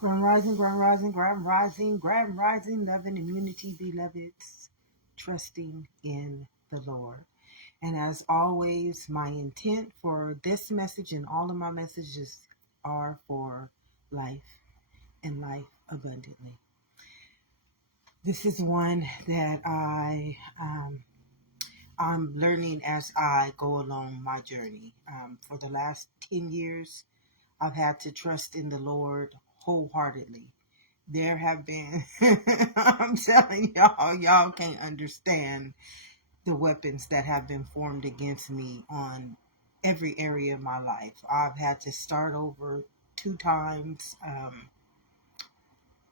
Grand rising, love and immunity, beloveds, trusting in the Lord. And as always, my intent for this message and all of my messages are for life and life abundantly. This is one that I'm learning as I go along my journey. For the last 10 years, I've had to trust in the Lord wholeheartedly. There have been, I'm telling y'all can't understand the weapons that have been formed against me on every area of my life. I've had to start over 2 times.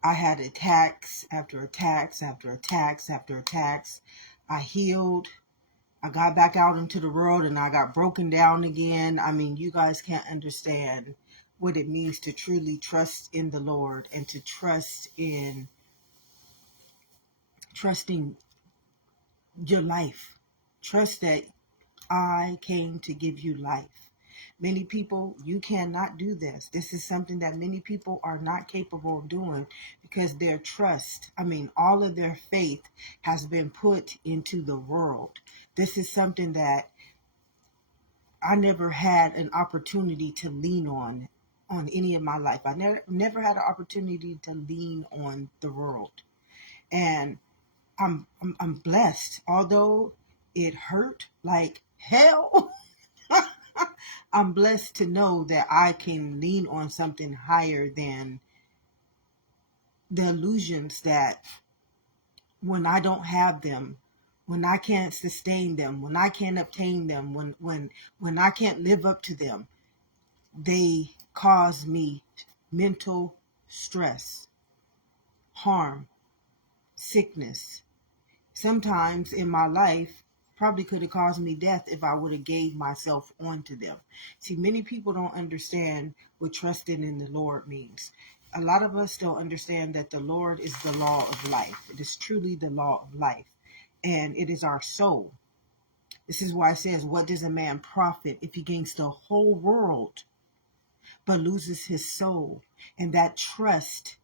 I had attacks after attacks after attacks after attacks. I healed. I got back out into the world and I got broken down again. I mean, you guys can't understand what it means to truly trust in the Lord and to trusting your life. Trust that I came to give you life. Many people, you cannot do this. This is something that many people are not capable of doing because their trust, all of their faith has been put into the world. This is something that I never had an opportunity to lean on any of my life. I never had an opportunity to lean on the world. And I'm blessed. Although it hurt like hell, I'm blessed to know that I can lean on something higher than the illusions that when I don't have them, when I can't sustain them, when I can't obtain them, when I can't live up to them, they cause me mental stress, harm, sickness. Sometimes in my life, probably could have caused me death if I would have gave myself onto them. See, many people don't understand what trusting in the Lord means. A lot of us don't understand that the Lord is the law of life. It is truly the law of life, and it is our soul. This is why it says, what does a man profit if he gains the whole world but loses his soul? And that trust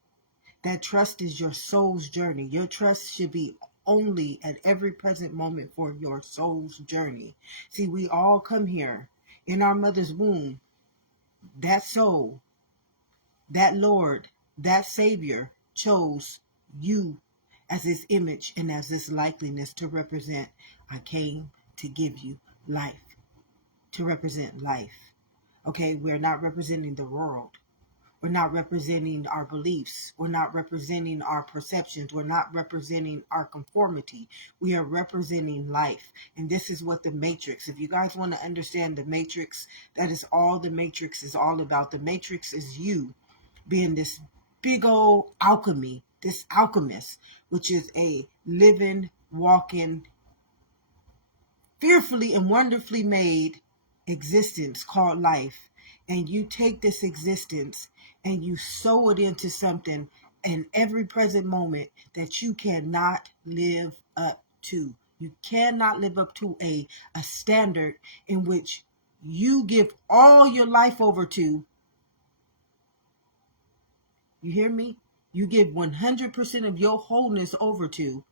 is your soul's journey. Your trust should be only at every present moment for your soul's journey. See, we all come here in our mother's womb. That soul, that Lord, that Savior chose you as his image and as his likeness to represent. I came to give you life, to represent life. Okay, we're not representing the world. We're not representing our beliefs. We're not representing our perceptions. We're not representing our conformity. We are representing life. And this is what the Matrix, if you guys want to understand the Matrix, that is all the Matrix is all about. The Matrix is you being this big old alchemy, this alchemist, which is a living, walking, fearfully and wonderfully made existence called life. And you take this existence and you sew it into something in every present moment that you cannot live up to. You cannot live up to a standard in which you give all your life over to. You hear me? You give 100% of your wholeness over to,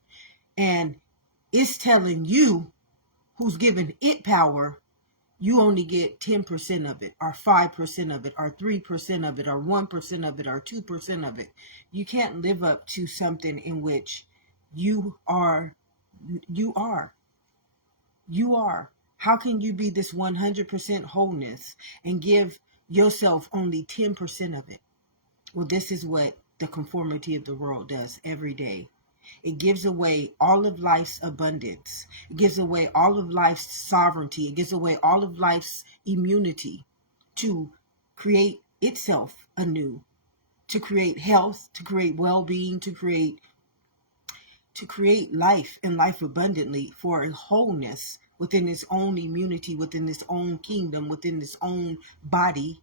and it's telling you, who's giving it power, you only get 10% of it, or 5% of it, or 3% of it, or 1% of it, or 2% of it. You can't live up to something in which you are. How can you be this 100% wholeness and give yourself only 10% of it? Well, this is what the conformity of the world does every day. It gives away all of life's abundance. It gives away all of life's sovereignty. It gives away all of life's immunity to create itself anew, to create health, to create well-being, to create life and life abundantly for a wholeness within its own immunity, within its own kingdom, within its own body.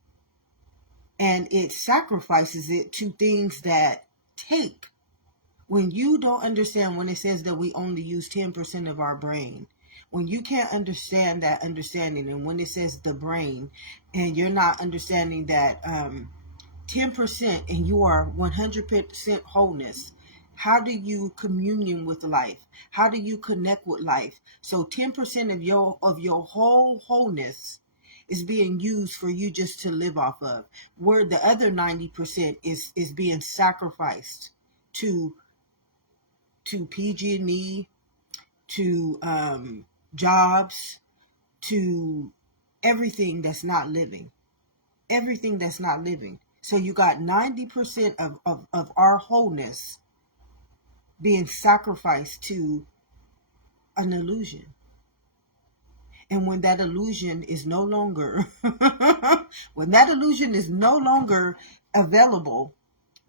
And it sacrifices it to things that take. When you don't understand, when it says that we only use 10% of our brain, when you can't understand that understanding, and when it says the brain, and you're not understanding that 10% and you are 100% wholeness, how do you communion with life? How do you connect with life? So 10% of your whole wholeness is being used for you just to live off of, where the other 90% is being sacrificed to PG&E, to jobs, to everything that's not living. Everything that's not living. So you got 90% of our wholeness being sacrificed to an illusion. And when that illusion is no longer when that illusion is no longer available,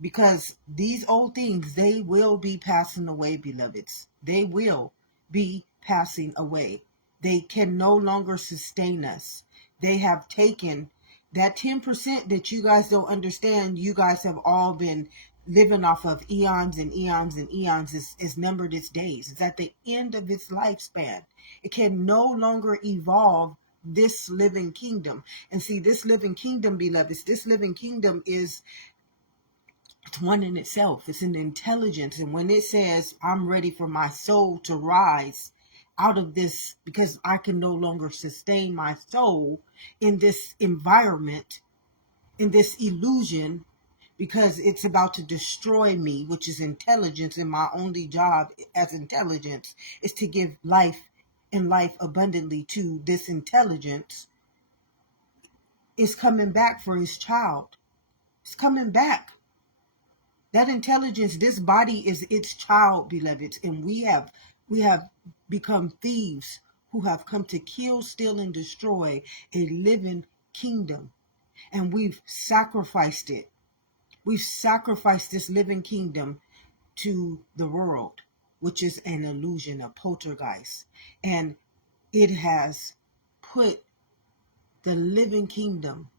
because these old things, they will be passing away, beloveds. They will be passing away. They can no longer sustain us. They have taken that 10% that you guys don't understand. You guys have all been living off of eons and eons and eons. Is numbered its days. It's at the end of its lifespan. It can no longer evolve this living kingdom. And see, this living kingdom, beloveds, this living kingdom is, it's one in itself. It's an intelligence. And when it says, I'm ready for my soul to rise out of this, because I can no longer sustain my soul in this environment, in this illusion, because it's about to destroy me, which is intelligence. And my only job as intelligence is to give life and life abundantly to this intelligence, is coming back for his child. It's coming back. That intelligence, this body is its child, beloveds, and we have become thieves who have come to kill, steal, and destroy a living kingdom, and we've sacrificed it. We've sacrificed this living kingdom to the world, which is an illusion, a poltergeist, and it has put the living kingdom,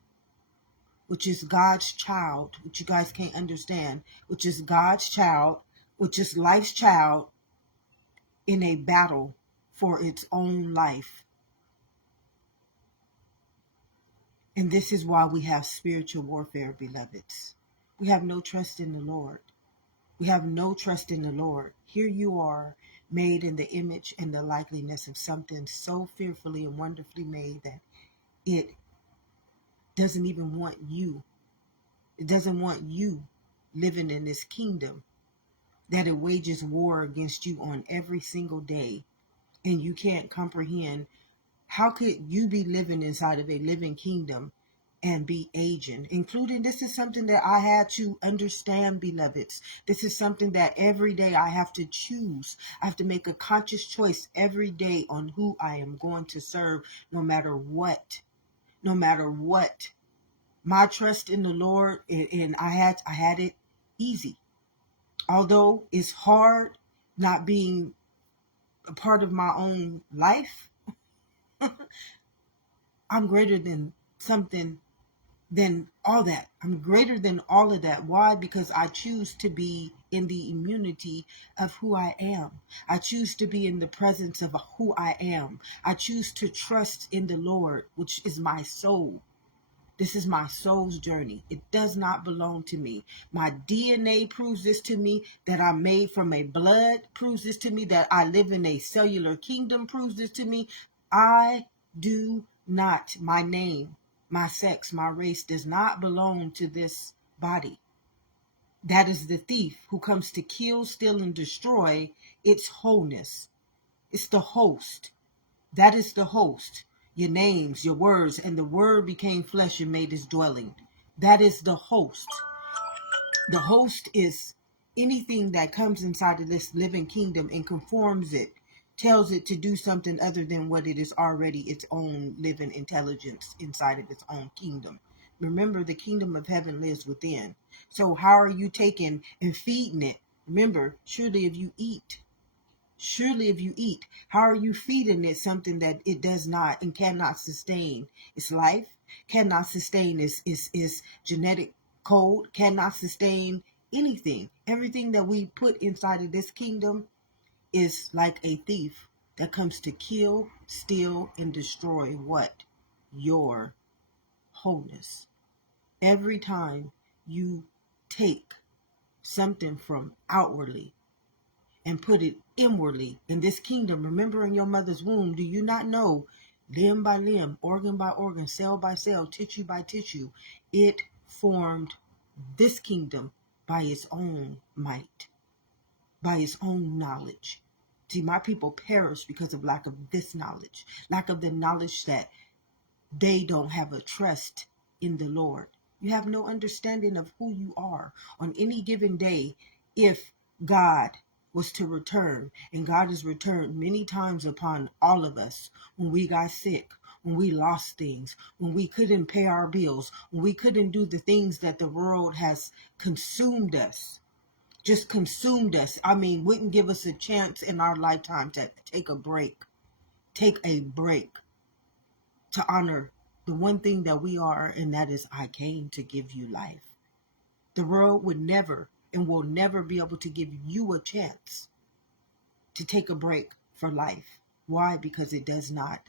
which is God's child, which you guys can't understand, which is God's child, which is life's child, in a battle for its own life. And this is why we have spiritual warfare, beloveds. We have no trust in the Lord. We have no trust in the Lord. Here you are, made in the image and the likeness of something so fearfully and wonderfully made that it doesn't even want you. It doesn't want you living in this kingdom, that it wages war against you on every single day. And you can't comprehend, how could you be living inside of a living kingdom and be aging? Including, this is something that I had to understand, beloveds. This is something that every day I have to choose. I have to make a conscious choice every day on who I am going to serve, no matter what. No matter what. My trust in the Lord, and I had it easy. Although it's hard not being a part of my own life, I'm greater than all that. I'm greater than all of that. Why? Because I choose to be in the immunity of who I am. I choose to be in the presence of who I am. I choose to trust in the Lord, which is my soul. This is my soul's journey. It does not belong to me. My DNA proves this to me, that I'm made from a blood proves this to me, that I live in a cellular kingdom proves this to me. I do not. My name, my sex, my race does not belong to this body. That is the thief who comes to kill, steal, and destroy its wholeness. It's the host. That is the host. Your names, your words, and the word became flesh and made his dwelling. That is the host. The host is anything that comes inside of this living kingdom and conforms it, tells it to do something other than what it is already, its own living intelligence inside of its own kingdom. Remember, the kingdom of heaven lives within. So how are you taking and feeding it? Remember, surely if you eat, how are you feeding it something that it does not and cannot sustain its life, cannot sustain its genetic code, cannot sustain anything? Everything that we put inside of this kingdom is like a thief that comes to kill, steal, and destroy what? Your wholeness. Every time you take something from outwardly and put it inwardly in this kingdom. Remember, in your mother's womb, do you not know, limb by limb, organ by organ, cell by cell, tissue by tissue, it formed this kingdom by its own might, by its own knowledge. See, my people perish because of lack of this knowledge, lack of the knowledge that they don't have a trust in the Lord. You have no understanding of who you are. On any given day, if God was to return, and God has returned many times upon all of us, when we got sick, when we lost things, when we couldn't pay our bills, when we couldn't do the things that the world has consumed us, just consumed us. I mean, wouldn't give us a chance in our lifetime to take a break. Take a break to honor the one thing that we are, and that is, I came to give you life. The world would never and will never be able to give you a chance to take a break for life. Why? Because it does not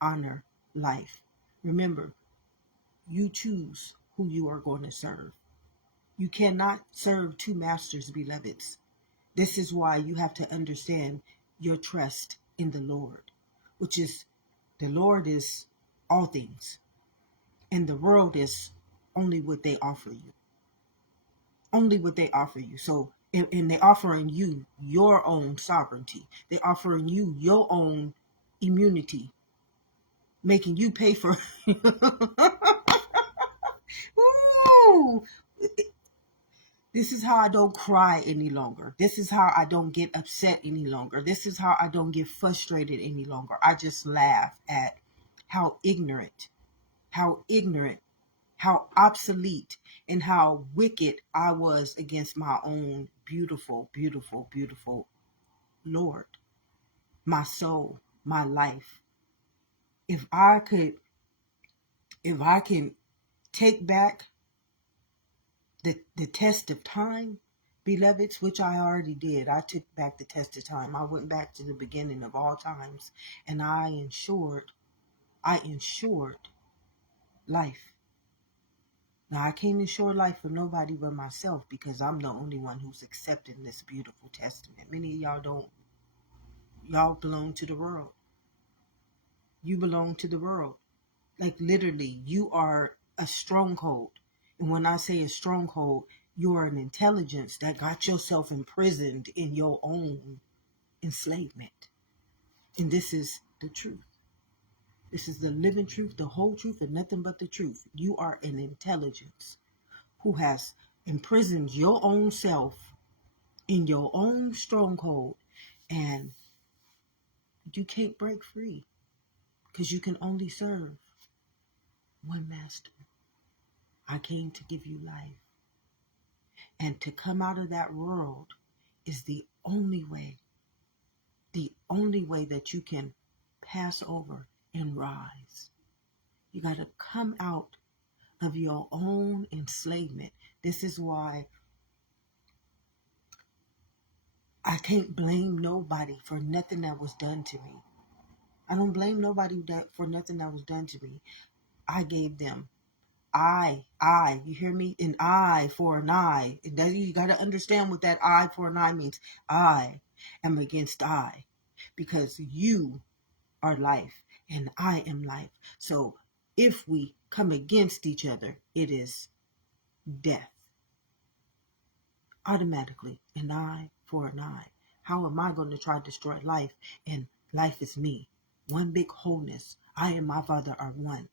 honor life. Remember, you choose who you are going to serve. You cannot serve two masters, beloveds. This is why you have to understand your trust in the Lord, which is, the Lord is all things, and the world is only what they offer you. Only what they offer you. So, and they're offering you your own sovereignty. They're offering you your own immunity, making you pay for. Ooh. This is how I don't cry any longer. This is how I don't get upset any longer. This is how I don't get frustrated any longer. I just laugh at how ignorant, how ignorant, how obsolete, and how wicked I was against my own beautiful, beautiful, beautiful Lord, my soul, my life. If I can take back the test of time, beloveds, which I already did. I took back the test of time. I went back to the beginning of all times, and I ensured life. Now, I can't ensure life for nobody but myself, because I'm the only one who's accepting this beautiful testament. Many of y'all don't. Y'all belong to the world. You belong to the world. Like, literally, you are a stronghold. And when I say a stronghold, you are an intelligence that got yourself imprisoned in your own enslavement. And this is the truth. This is the living truth, the whole truth, and nothing but the truth. You are an intelligence who has imprisoned your own self in your own stronghold, and you can't break free, because you can only serve one master. I came to give you life. And to come out of that world is the only way that you can pass over and rise. You got to come out of your own enslavement. This is why I can't blame nobody for nothing that was done to me. I don't blame nobody for nothing that was done to me. I gave them you hear me? An eye for an eye. You got to understand what that eye for an eye means. I am against I, because you are life and I am life. So if we come against each other, it is death. Automatically, an eye for an eye. How am I going to try to destroy life? And life is me. One big wholeness. I and my Father are one.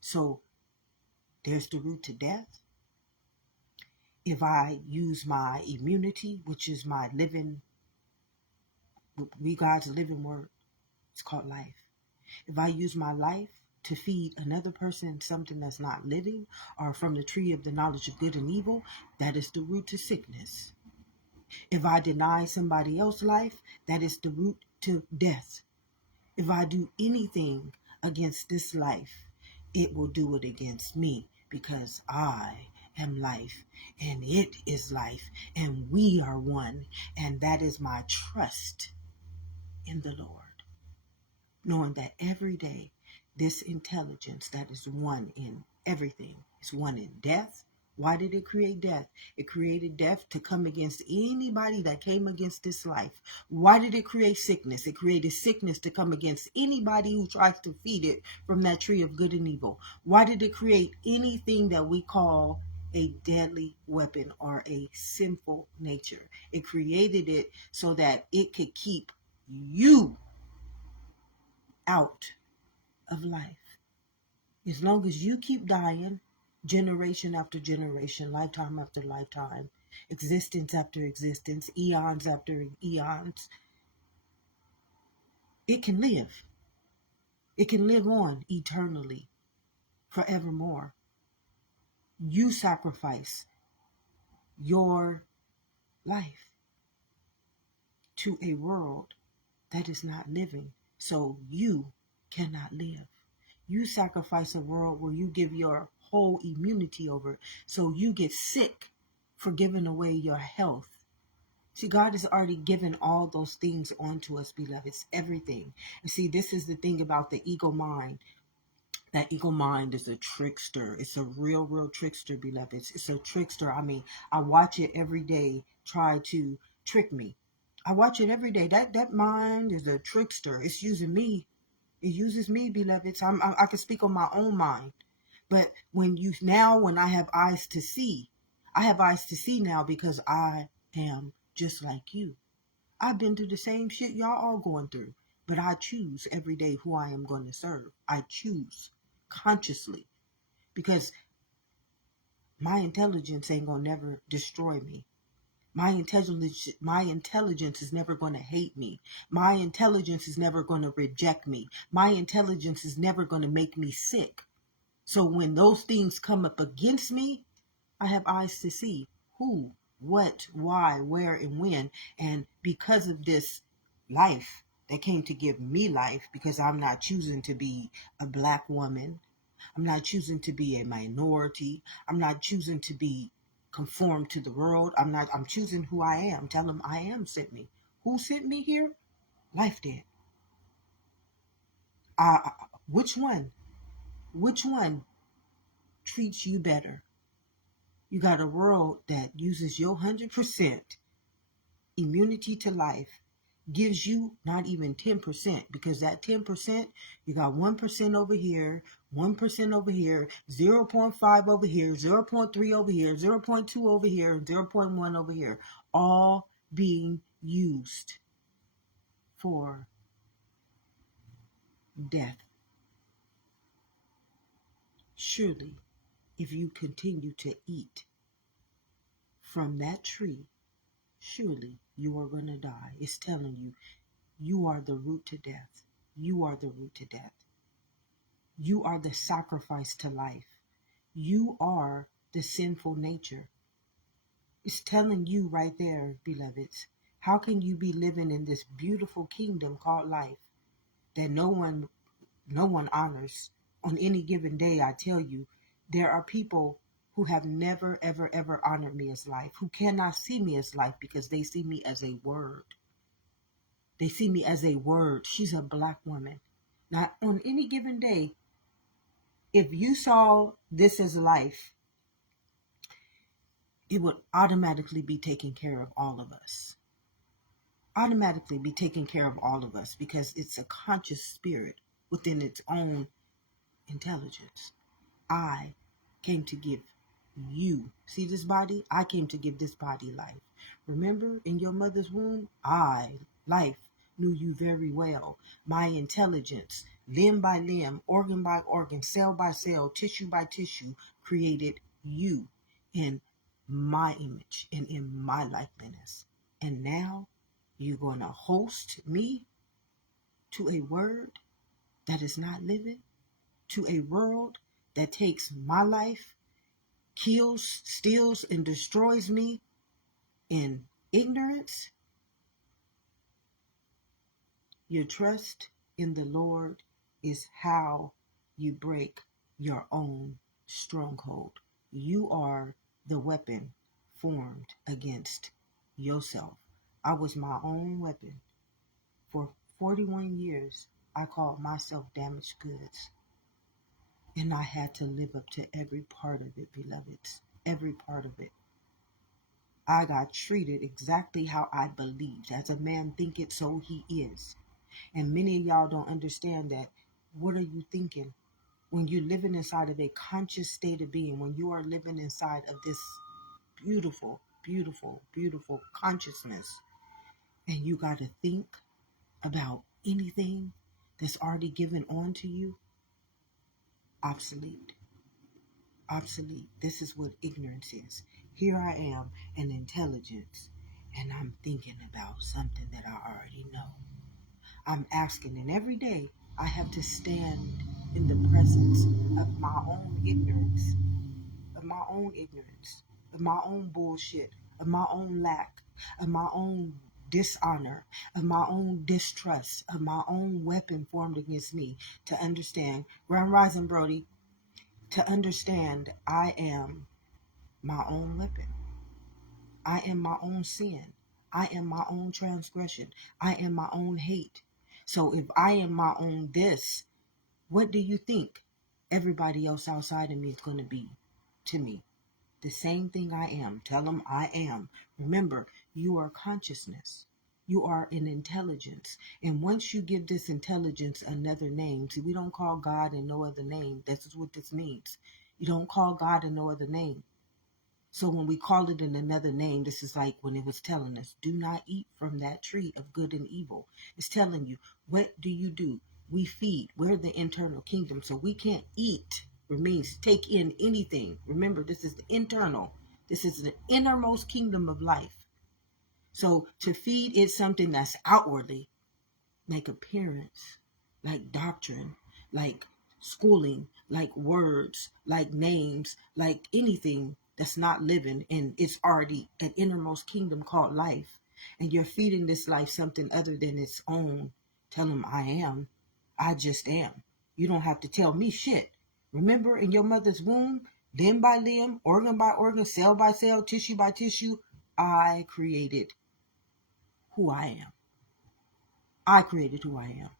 So there's the root to death. If I use my immunity, which is my living, God's living word, it's called life. If I use my life to feed another person something that's not living, or from the tree of the knowledge of good and evil, that is the root to sickness. If I deny somebody else's life, that is the root to death. If I do anything against this life, it will do it against me, because I am life and it is life and we are one. And that is my trust in the Lord, knowing that every day this intelligence that is one in everything is one in death, Why did it create death? It created death to come against anybody that came against this life. Why did it create sickness? It created sickness to come against anybody who tries to feed it from that tree of good and evil. Why did it create anything that we call a deadly weapon or a sinful nature? It created it so that it could keep you out of life. As long as you keep dying, generation after generation, lifetime after lifetime, existence after existence, eons after eons, it can live. It can live on eternally, forevermore. You sacrifice your life to a world that is not living, so you cannot live. You sacrifice a world where you give your whole immunity over, so you get sick for giving away your health. See, God has already given all those things onto us, beloveds, everything. And see, this is the thing about the ego mind. That ego mind is a trickster. It's a real trickster, beloveds. It's a trickster. I mean, I watch it every day try to trick me. I watch it every day. That mind is a trickster. It's using me. It uses me, beloveds. I can speak on my own mind. But when I have eyes to see, I have eyes to see now because I am just like you. I've been through the same shit y'all all going through. But I choose every day who I am going to serve. I choose consciously because my intelligence ain't going to never destroy me. My intelligence is never going to hate me. My intelligence is never going to reject me. My intelligence is never going to make me sick. So when those things come up against me, I have eyes to see who, what, why, where, and when. And because of this life that came to give me life, because I'm not choosing to be a black woman, I'm not choosing to be a minority, I'm not choosing to be conformed to the world. I'm choosing who I am. Tell them I am sent me. Who sent me here? Life did. Uh, which one? Which one treats you better? You got a world that uses your 100% immunity to life, gives you not even 10%, because that 10%, you got 1% over here, 1% over here, 0.5 over here, 0.3 over here, 0.2 over here, 0.1 over here, all being used for death. Surely, if you continue to eat from that tree, surely you are going to die. It's telling you, you are the root to death. You are the root to death. You are the sacrifice to life. You are the sinful nature. It's telling you right there, beloveds, how can you be living in this beautiful kingdom called life that no one honors? On any given day, I tell you, there are people who have never, ever, ever honored me as life, who cannot see me as life because they see me as a word. They see me as a word. She's a black woman. Now, on any given day, if you saw this as life, it would automatically be taking care of all of us. Automatically be taking care of all of us because it's a conscious spirit within its own intelligence. I came to give you, see this body? I came to give this body life. Remember, in your mother's womb, life, knew you very well. My intelligence, limb by limb, organ by organ, cell by cell, tissue by tissue, created you in my image and in my likeness. And now you're going to host me to a word that is not living, to a world that takes my life, kills, steals, and destroys me in ignorance. Your trust in the Lord is how you break your own stronghold. You are the weapon formed against yourself. I was my own weapon. For 41 years, I called myself damaged goods. And I had to live up to every part of it, beloveds. every part of it. I got treated exactly how I believed. As a man thinketh, so he is. And many of y'all don't understand that. What are you thinking? When you're living inside of a conscious state of being, when you are living inside of this beautiful, beautiful, beautiful consciousness, and you got to think about anything that's already given on to you, obsolete. Obsolete. This is what ignorance is. Here I am, an intelligence, and I'm thinking about something that I already know. I'm asking, and every day I have to stand in the presence of my own ignorance, of my own ignorance, of my own bullshit, of my own lack, of my own dishonor, of my own distrust, of my own weapon formed against me, to understand, Grand Rising Brody, to understand I am my own weapon. I am my own sin. I am my own transgression. I am my own hate. So if I am my own this, what do you think everybody else outside of me is going to be to me? The same thing I am. Tell them I am. Remember, you are consciousness. You are an intelligence. And once you give this intelligence another name, see, we don't call God in no other name. This is what this means. You don't call God in no other name. So when we call it in another name, this is like when it was telling us, do not eat from that tree of good and evil. It's telling you, what do you do? We feed. We're the internal kingdom. So we can't eat, or means take in anything. Remember, this is the internal. This is the innermost kingdom of life. So to feed is something that's outwardly, like appearance, like doctrine, like schooling, like words, like names, like anything that's not living, and it's already an innermost kingdom called life. And you're feeding this life something other than its own. Tell them I am. I just am. You don't have to tell me shit. Remember, in your mother's womb, limb by limb, organ by organ, cell by cell, tissue by tissue, I created who I am. I created who I am.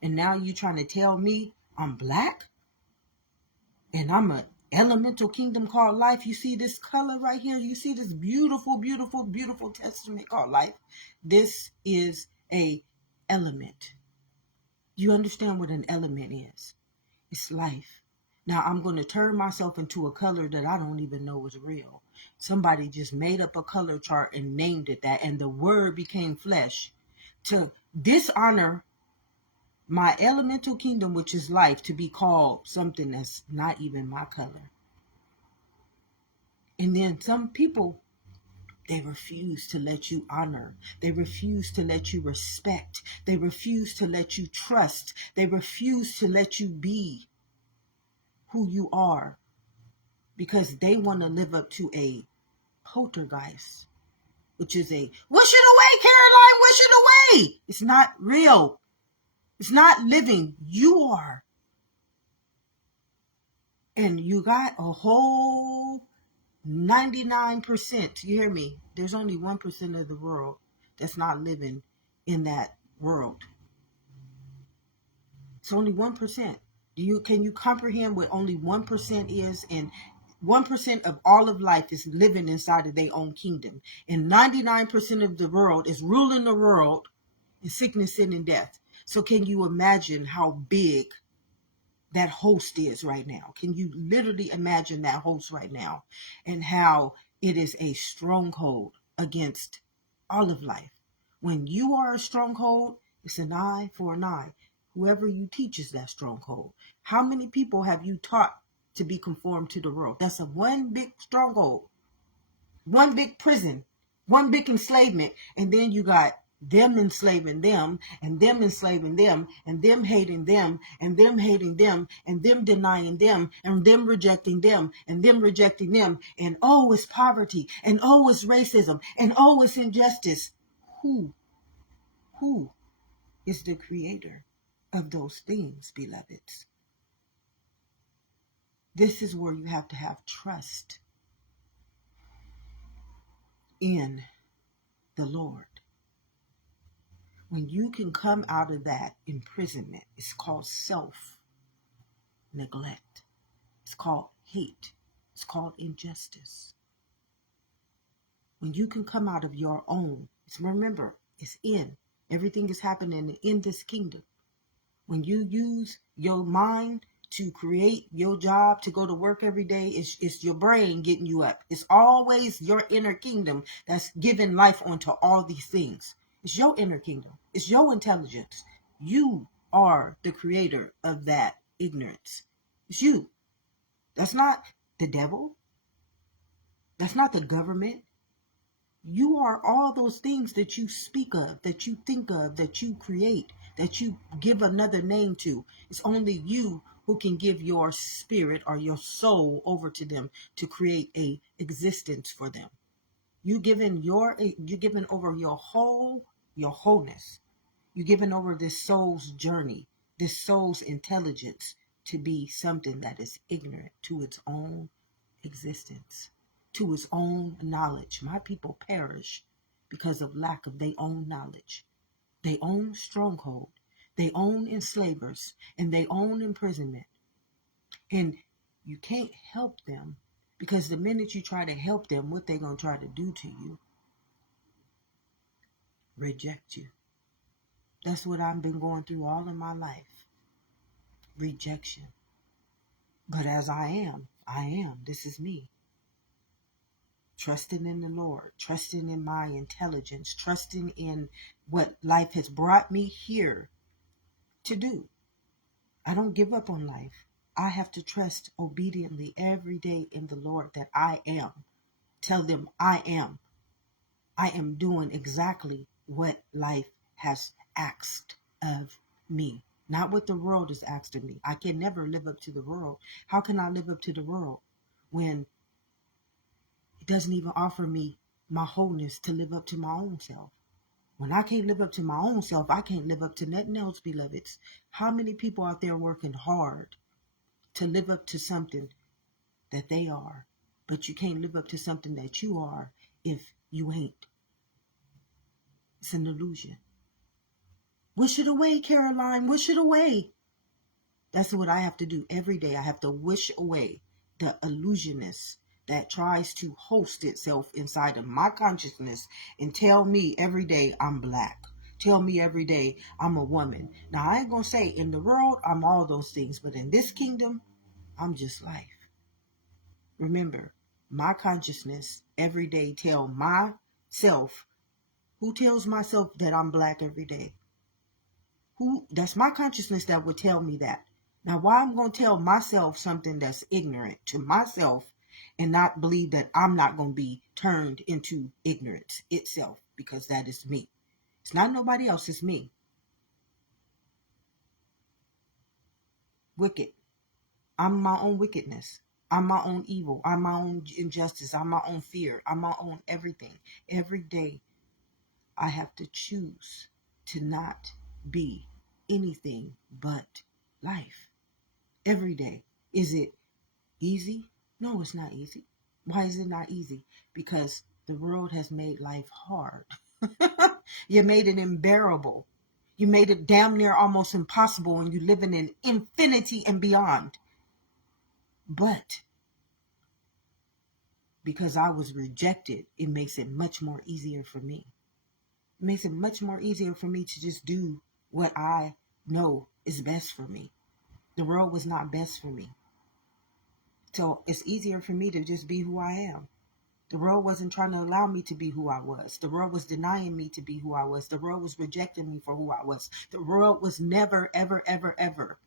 And now you trying to tell me I'm black and I'm an elemental kingdom called life. You see this color right here? You see this beautiful, beautiful, beautiful testament called life? This is a element. You understand what an element is? It's life. Now I'm going to turn myself into a color that I don't even know is real. Somebody just made up a color chart and named it that, and the word became flesh to dishonor my elemental kingdom, which is life, to be called something that's not even my color. And then some people, they refuse to let you honor. They refuse to let you respect. They refuse to let you trust. They refuse to let you be who you are because they want to live up to a poltergeist, which is a wish it away, Caroline, wish it away. It's not real. It's not living. You are. And you got a whole 99%, you hear me? There's only 1% of the world that's not living in that world. It's only 1%. Can you comprehend what only 1% is? And 1% of all of life is living inside of their own kingdom. And 99% of the world is ruling the world in sickness, sin, and death. So can you imagine how big that host is right now? Can you literally imagine that host right now and how it is a stronghold against all of life? When you are a stronghold, it's an eye for an eye. Whoever you teach is that stronghold. How many people have you taught to be conformed to the world? That's a one big stronghold, one big prison, one big enslavement. And then you got them enslaving them, and them enslaving them, and them hating them, and them hating them, and them denying them, and them rejecting them, and them rejecting them. And oh, it's poverty, and oh, it's racism, and oh, it's injustice. Who is the creator of those things, beloveds? This is where you have to have trust in the Lord. When you can come out of that imprisonment, it's called self-neglect. It's called hate. It's called injustice. When you can come out of your own, remember, it's in. Everything is happening in this kingdom. When you use your mind to create your job, to go to work every day, it's your brain getting you up. It's always your inner kingdom that's giving life onto all these things. It's your inner kingdom. It's your intelligence. You are the creator of that ignorance. It's you. That's not the devil. That's not the government. You are all those things that you speak of, that you think of, that you create, that you give another name to. It's only you who can give your spirit or your soul over to them to create a existence for them. You're giving over your wholeness. You're giving over this soul's journey, this soul's intelligence to be something that is ignorant to its own existence, to his own knowledge. My people perish because of lack of their own knowledge, their own stronghold, their own enslavers, and their own imprisonment. And you can't help them because the minute you try to help them, what they're going to try to do to you? Reject you. That's what I've been going through all of my life. Rejection. But as I am. This is me. Trusting in the Lord, trusting in my intelligence, trusting in what life has brought me here to do. I don't give up on life. I have to trust obediently every day in the Lord that I am. Tell them I am. I am doing exactly what life has asked of me. Not what the world has asked of me. I can never live up to the world. How can I live up to the world when it doesn't even offer me my wholeness to live up to my own self? When I can't live up to my own self, I can't live up to nothing else, beloveds. How many people out there working hard to live up to something that they are, but you can't live up to something that you are if you ain't? It's an illusion. Wish it away, Caroline. Wish it away. That's what I have to do every day. I have to wish away the illusionist that tries to host itself inside of my consciousness and tell me every day I'm black. Tell me every day I'm a woman. Now, I ain't going to say in the world I'm all those things, but in this kingdom, I'm just life. Remember, my consciousness every day tell myself, who tells myself that I'm black every day? That's my consciousness that would tell me that. Now, why I'm going to tell myself something that's ignorant to myself and not believe that I'm not going to be turned into ignorance itself, because that is me. It's not nobody else, it's me. Wicked. I'm my own wickedness. I'm my own evil. I'm my own injustice. I'm my own fear. I'm my own everything. Every day I have to choose to not be anything but life. Every day. Is it easy? No, it's not easy. Why is it not easy? Because the world has made life hard. You made it unbearable. You made it damn near almost impossible, and you live in infinity and beyond. But because I was rejected, it makes it much more easier for me. It makes it much more easier for me to just do what I know is best for me. The world was not best for me. So it's easier for me to just be who I am. The world wasn't trying to allow me to be who I was. The world was denying me to be who I was. The world was rejecting me for who I was. The world was never, ever, ever, ever.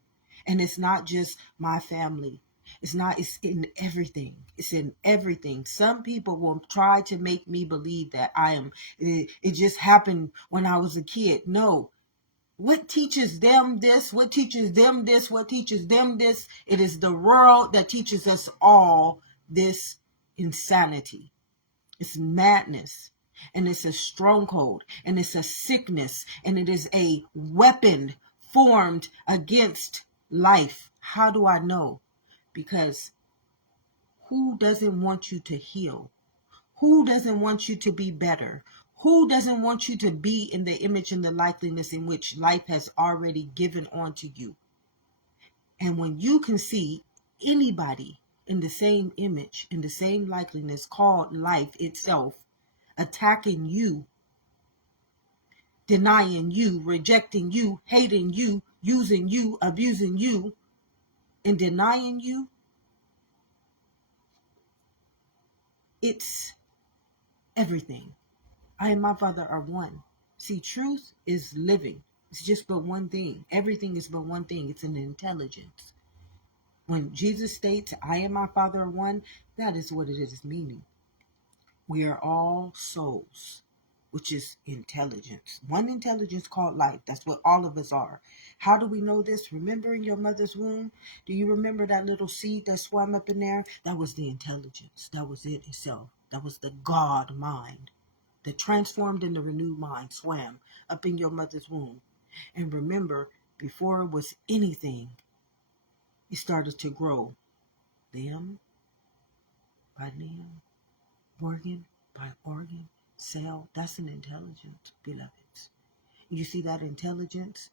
And it's not just my family. It's in everything. It's in everything. Some people will try to make me believe that it just happened when I was a kid. No. What teaches them this? What teaches them this? What teaches them this? It is the world that teaches us all this insanity. It's madness, and it's a stronghold, and it's a sickness, and it is a weapon formed against life. How do I know? Because who doesn't want you to heal? Who doesn't want you to be better? Who doesn't want you to be in the image and the likeness in which life has already given onto you? And when you can see anybody in the same image, in the same likeness, called life itself, attacking you, denying you, rejecting you, hating you, using you, abusing you, and denying you, it's everything. I and my Father are one. See, truth is living. It's just but one thing. Everything is but one thing. It's an intelligence. When Jesus states, I and my Father are one, that is what it is meaning. We are all souls, which is intelligence. One intelligence called life. That's what all of us are. How do we know this? Remember in your mother's womb? Do you remember that little seed that swam up in there? That was the intelligence. That was it itself. That was the God mind that transformed in the renewed mind, swam up in your mother's womb. And remember, before it was anything, it started to grow limb by limb, organ by organ, cell. That's an intelligence, beloveds. You see that intelligence?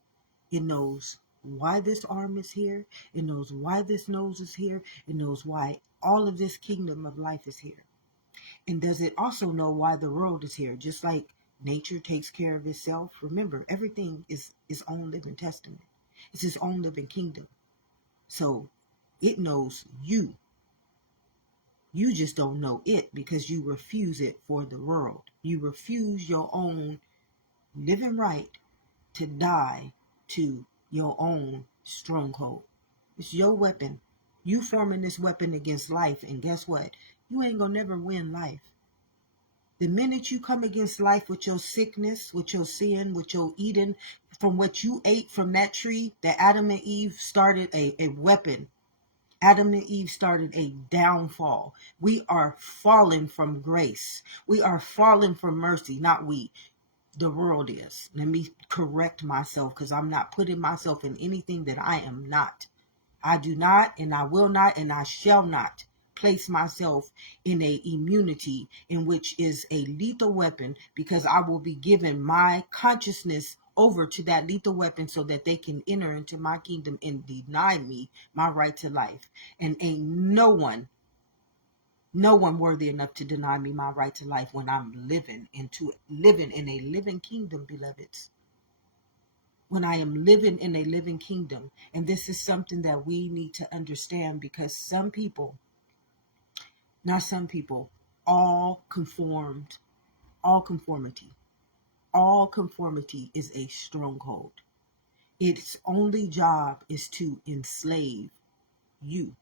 It knows why this arm is here. It knows why this nose is here. It knows why all of this kingdom of life is here. And does it also know why the world is here? Just like nature takes care of itself. Remember, everything is its own living testament. It's its own living kingdom. So it knows you. You just don't know it because you refuse it for the world. You refuse your own living right to die to your own stronghold. It's your weapon. You forming this weapon against life, and guess what? You ain't gonna never win life. The minute you come against life with your sickness, with your sin, with your eating, from what you ate from that tree, that Adam and Eve started a weapon. Adam and Eve started a downfall. We are fallen from grace. We are fallen from mercy, not we. The world is. Let me correct myself because I'm not putting myself in anything that I am not. I do not, and I will not, and I shall not place myself in a immunity in which is a lethal weapon, because I will be given my consciousness over to that lethal weapon so that they can enter into my kingdom and deny me my right to life. And ain't no one worthy enough to deny me my right to life when I'm living in a living kingdom, beloveds. When I am living in a living kingdom. And this is something that we need to understand, because all conformity is a stronghold. Its only job is to enslave you.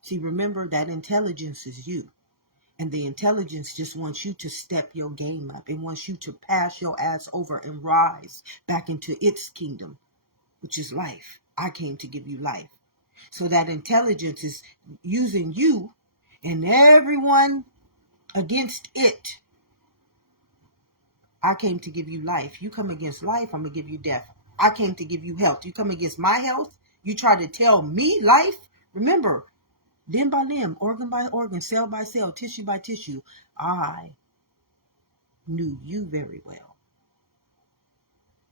See, remember that intelligence is you. And the intelligence just wants you to step your game up. It wants you to pass your ass over and rise back into its kingdom, which is life. I came to give you life. So that intelligence is using you and everyone against it. I came to give you life. You come against life, I'm going to give you death. I came to give you health. You come against my health, you try to tell me life. Remember, limb by limb, organ by organ, cell by cell, tissue by tissue, I knew you very well.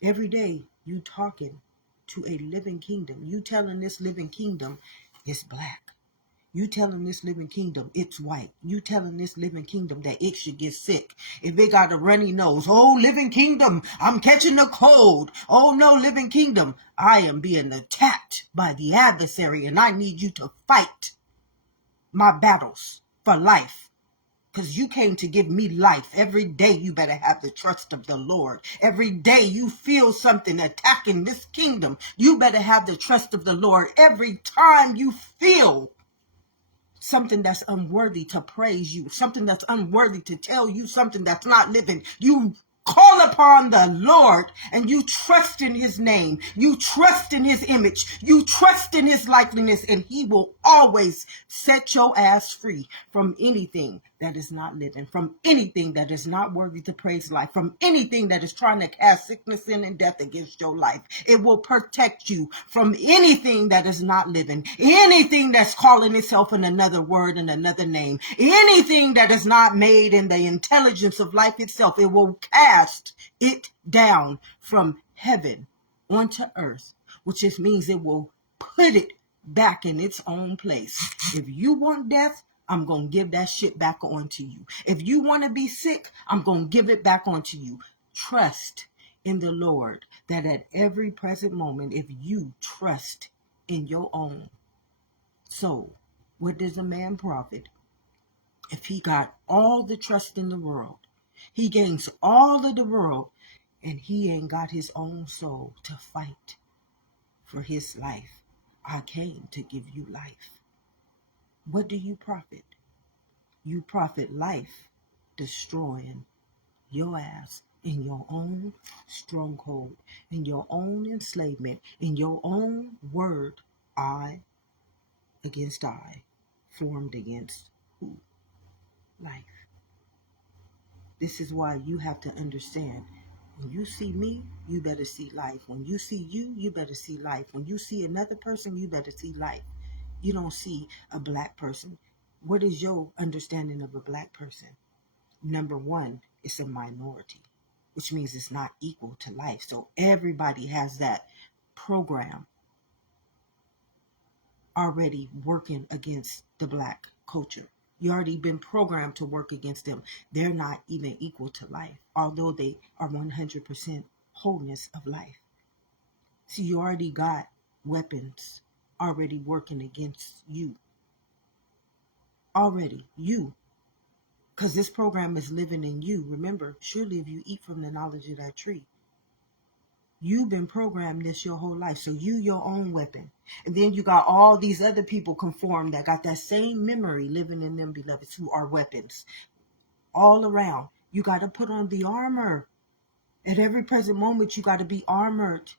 Every day you talking to a living kingdom. You telling this living kingdom it's black. You telling this living kingdom it's white. You telling this living kingdom that it should get sick. If it got a runny nose, oh, living kingdom, I'm catching a cold. Oh, no, living kingdom, I am being attacked by the adversary, and I need you to fight my battles for life. Because you came to give me life. Every day you better have the trust of the Lord. Every day you feel something attacking this kingdom, you better have the trust of the Lord. Every time you feel something that's unworthy to praise you, something that's unworthy to tell you something that's not living, you call upon the Lord and you trust in his name. You trust in his image. You trust in his likeness, and he will always set your ass free from anything that is not living, from anything that is not worthy to praise life, from anything that is trying to cast sickness, sin, and death against your life. It will protect you from anything that is not living, anything that's calling itself in another word and another name, anything that is not made in the intelligence of life itself. It will cast it down from heaven onto earth, which just means it will put it back in its own place. If you want death, I'm going to give that shit back onto you. If you want to be sick, I'm going to give it back onto you. Trust in the Lord that at every present moment, if you trust in your own soul, what does a man profit if he got all the trust in the world? He gains all of the world and he ain't got his own soul to fight for his life. I came to give you life. What do you profit? You profit life destroying your ass in your own stronghold, in your own enslavement, in your own word, I against I, formed against who? Life. This is why you have to understand, when you see me, you better see life. When you see you, you better see life. When you see another person, you better see life. You don't see a black person. What is your understanding of a black person? Number one, it's a minority, which means it's not equal to life. So everybody has that program already working against the black culture. You already been programmed to work against them. They're not even equal to life, although they are 100% wholeness of life. So you already got weapons already working against you. Already, you. Because this program is living in you. Remember, surely if you eat from the knowledge of that tree, you've been programmed this your whole life. So you your own weapon. And then you got all these other people conformed that got that same memory living in them, beloveds, who are weapons. All around. You got to put on the armor. At every present moment, you got to be armored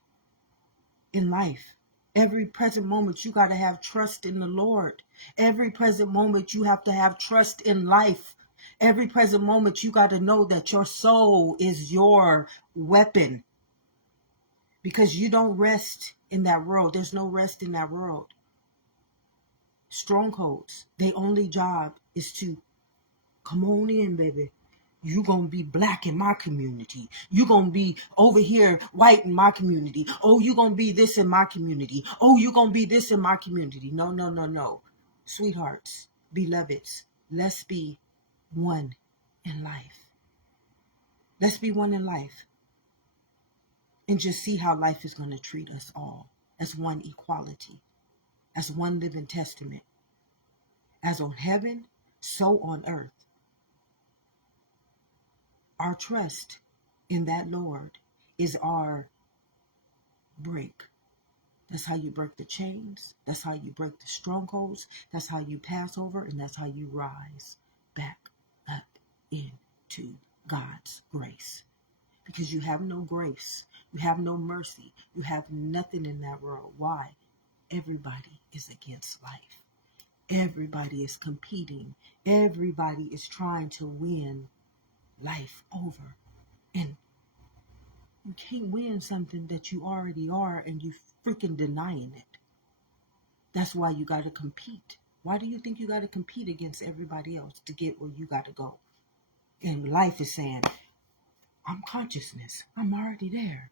in life. Every present moment, you got to have trust in the Lord. Every present moment, you have to have trust in life. Every present moment, you got to know that your soul is your weapon. Because you don't rest in that world. There's no rest in that world. Strongholds, their only job is to come on in, baby. You gonna be black in my community. You gonna be over here white in my community. Oh, you gonna be this in my community. Oh, you gonna be this in my community. No, no, no, no. Sweethearts, beloveds, let's be one in life. Let's be one in life. And just see how life is gonna treat us all as one equality, as one living testament. As on heaven, so on earth. Our trust in that Lord is our break. That's how you break the chains. That's how you break the strongholds. That's how you pass over, and that's how you rise back up into God's grace. Because you have no grace. You have no mercy. You have nothing in that world. Why? Everybody is against life. Everybody is competing. Everybody is trying to win life over. And you can't win something that you already are and you freaking denying it. That's why you got to compete. Why do you think you got to compete against everybody else to get where you got to go? And life is saying, I'm consciousness. I'm already there.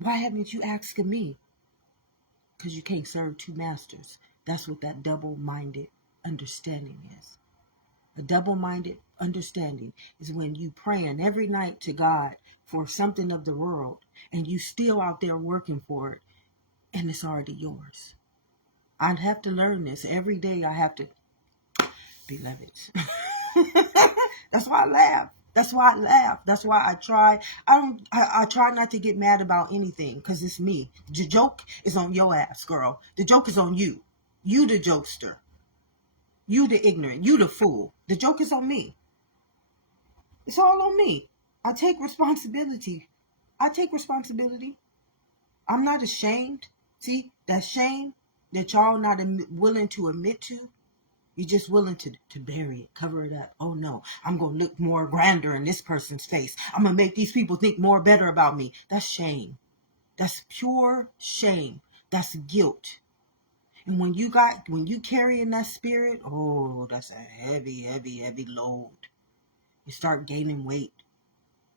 Why haven't you asked of me? Because you can't serve two masters. That's what that double-minded understanding is. A double-minded understanding is when you praying every night to God for something of the world and you still out there working for it and it's already yours. I'd have to learn this. Every day I have to, beloveds. That's why I laugh. That's why I laugh. That's why I try. I try not to get mad about anything because it's me. The joke is on your ass, girl. The joke is on you. You the jokester. You the ignorant. You the fool. The joke is on me. It's all on me. I take responsibility. I take responsibility. I'm not ashamed. See, that shame that y'all not willing to admit to, you're just willing to bury it, cover it up. Oh no, I'm going to look more grander in this person's face. I'm going to make these people think more better about me. That's shame. That's pure shame. That's guilt. And when you carry in that spirit, oh, that's a heavy, heavy, heavy load. You start gaining weight.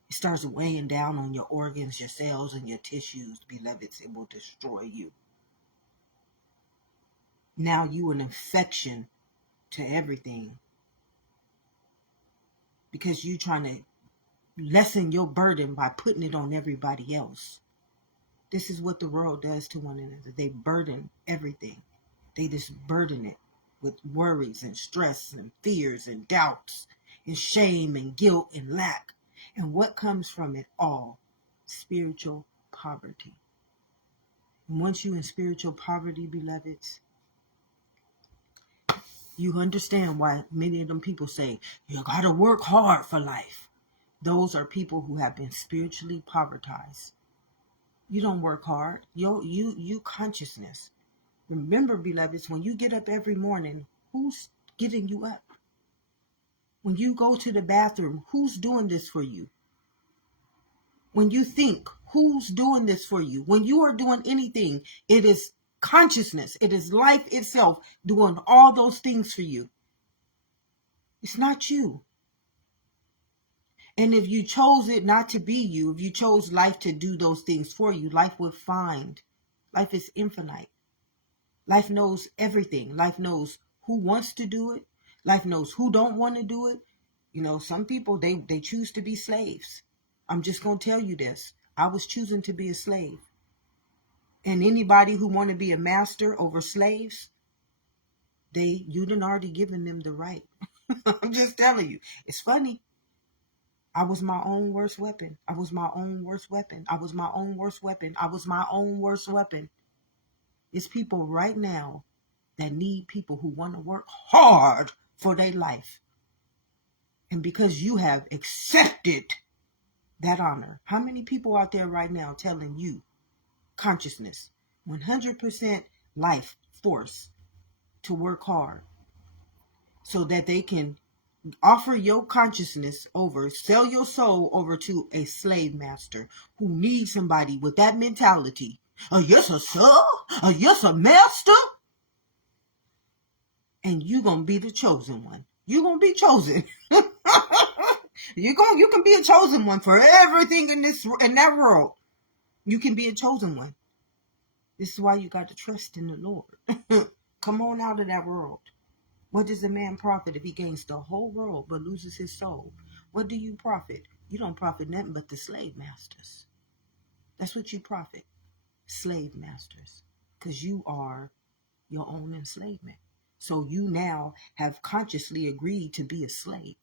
It starts weighing down on your organs, your cells, and your tissues, beloveds. It will destroy you. Now you an infection to everything because you trying to lessen your burden by putting it on everybody else. This is what the world does to one another. They burden everything. They just burden it with worries and stress and fears and doubts and shame and guilt and lack. And what comes from it all? Spiritual poverty. And once you in spiritual poverty, beloveds, you understand why many of them people say, you gotta work hard for life. Those are people who have been spiritually povertized. You don't work hard. You consciousness. Remember, beloveds, when you get up every morning, who's getting you up? When you go to the bathroom, who's doing this for you? When you think, who's doing this for you? When you are doing anything, it is consciousness. It is life itself doing all those things for you. It's not you. And if you chose it not to be you, if you chose life to do those things for you, life would find. Life is infinite. Life knows everything. Life knows who wants to do it. Life knows who don't want to do it. You know, some people, they choose to be slaves. I'm just going to tell you this. I was choosing to be a slave. And anybody who want to be a master over slaves, you done already given them the right. I'm just telling you. It's funny. I was my own worst weapon. I was my own worst weapon. I was my own worst weapon. I was my own worst weapon. It's people right now that need people who want to work hard for their life. And because you have accepted that honor, how many people out there right now telling you consciousness, 100% life force to work hard so that they can offer your consciousness over, sell your soul over to a slave master who needs somebody with that mentality? Yes, a sir? Yes, a master? And you gonna be the chosen one. You gonna be chosen. You can be a chosen one for everything in that world. You can be a chosen one. This is why you got to trust in the Lord. Come on out of that world. What does a man profit if he gains the whole world but loses his soul? What do you profit? You don't profit nothing but the slave masters. That's what you profit. Slave masters. Because you are your own enslavement. So you now have consciously agreed to be a slave.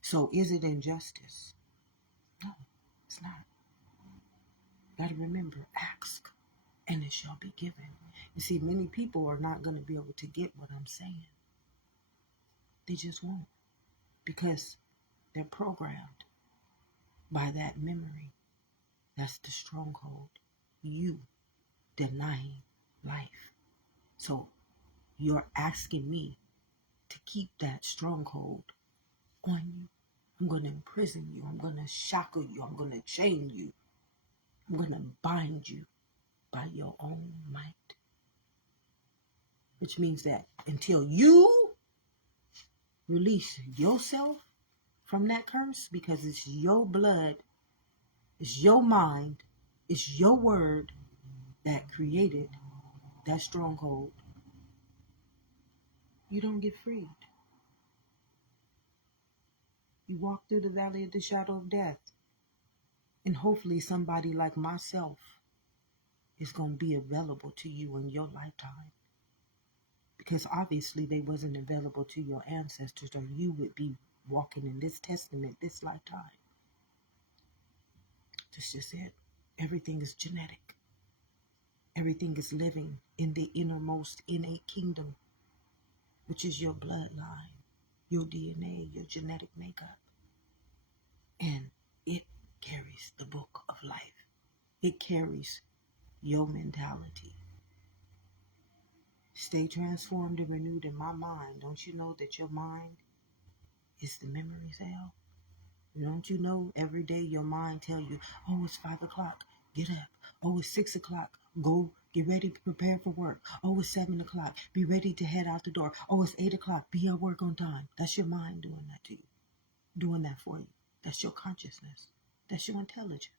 So is it injustice? No, it's not. Got to remember, ask and it shall be given. You see, many people are not going to be able to get what I'm saying. They just won't, because they're programmed by that memory. That's the stronghold. You denying life. So you're asking me to keep that stronghold on you. I'm going to imprison you. I'm going to shackle you. I'm going to chain you. I'm going to bind you by your own might. Which means that until you release yourself from that curse, because it's your blood, it's your mind, it's your word that created that stronghold, you don't get freed. You walk through the valley of the shadow of death, and hopefully somebody like myself is going to be available to you in your lifetime. Because obviously they wasn't available to your ancestors, or you would be walking in this testament this lifetime. That's just it. Everything is genetic. Everything is living in the innermost innate kingdom, which is your bloodline, your DNA, your genetic makeup. And it carries the book of life. It carries your mentality. Stay transformed and renewed in my mind. Don't you know that your mind is the memory cell? Don't you know every day your mind tell you, oh, it's 5 o'clock, get up. Oh, it's 6 o'clock, go get ready, prepare for work. Oh, it's 7 o'clock, be ready to head out the door. Oh, it's 8 o'clock, be at work on time. That's your mind doing that to you, doing that for you. That's your consciousness. That's your intelligence.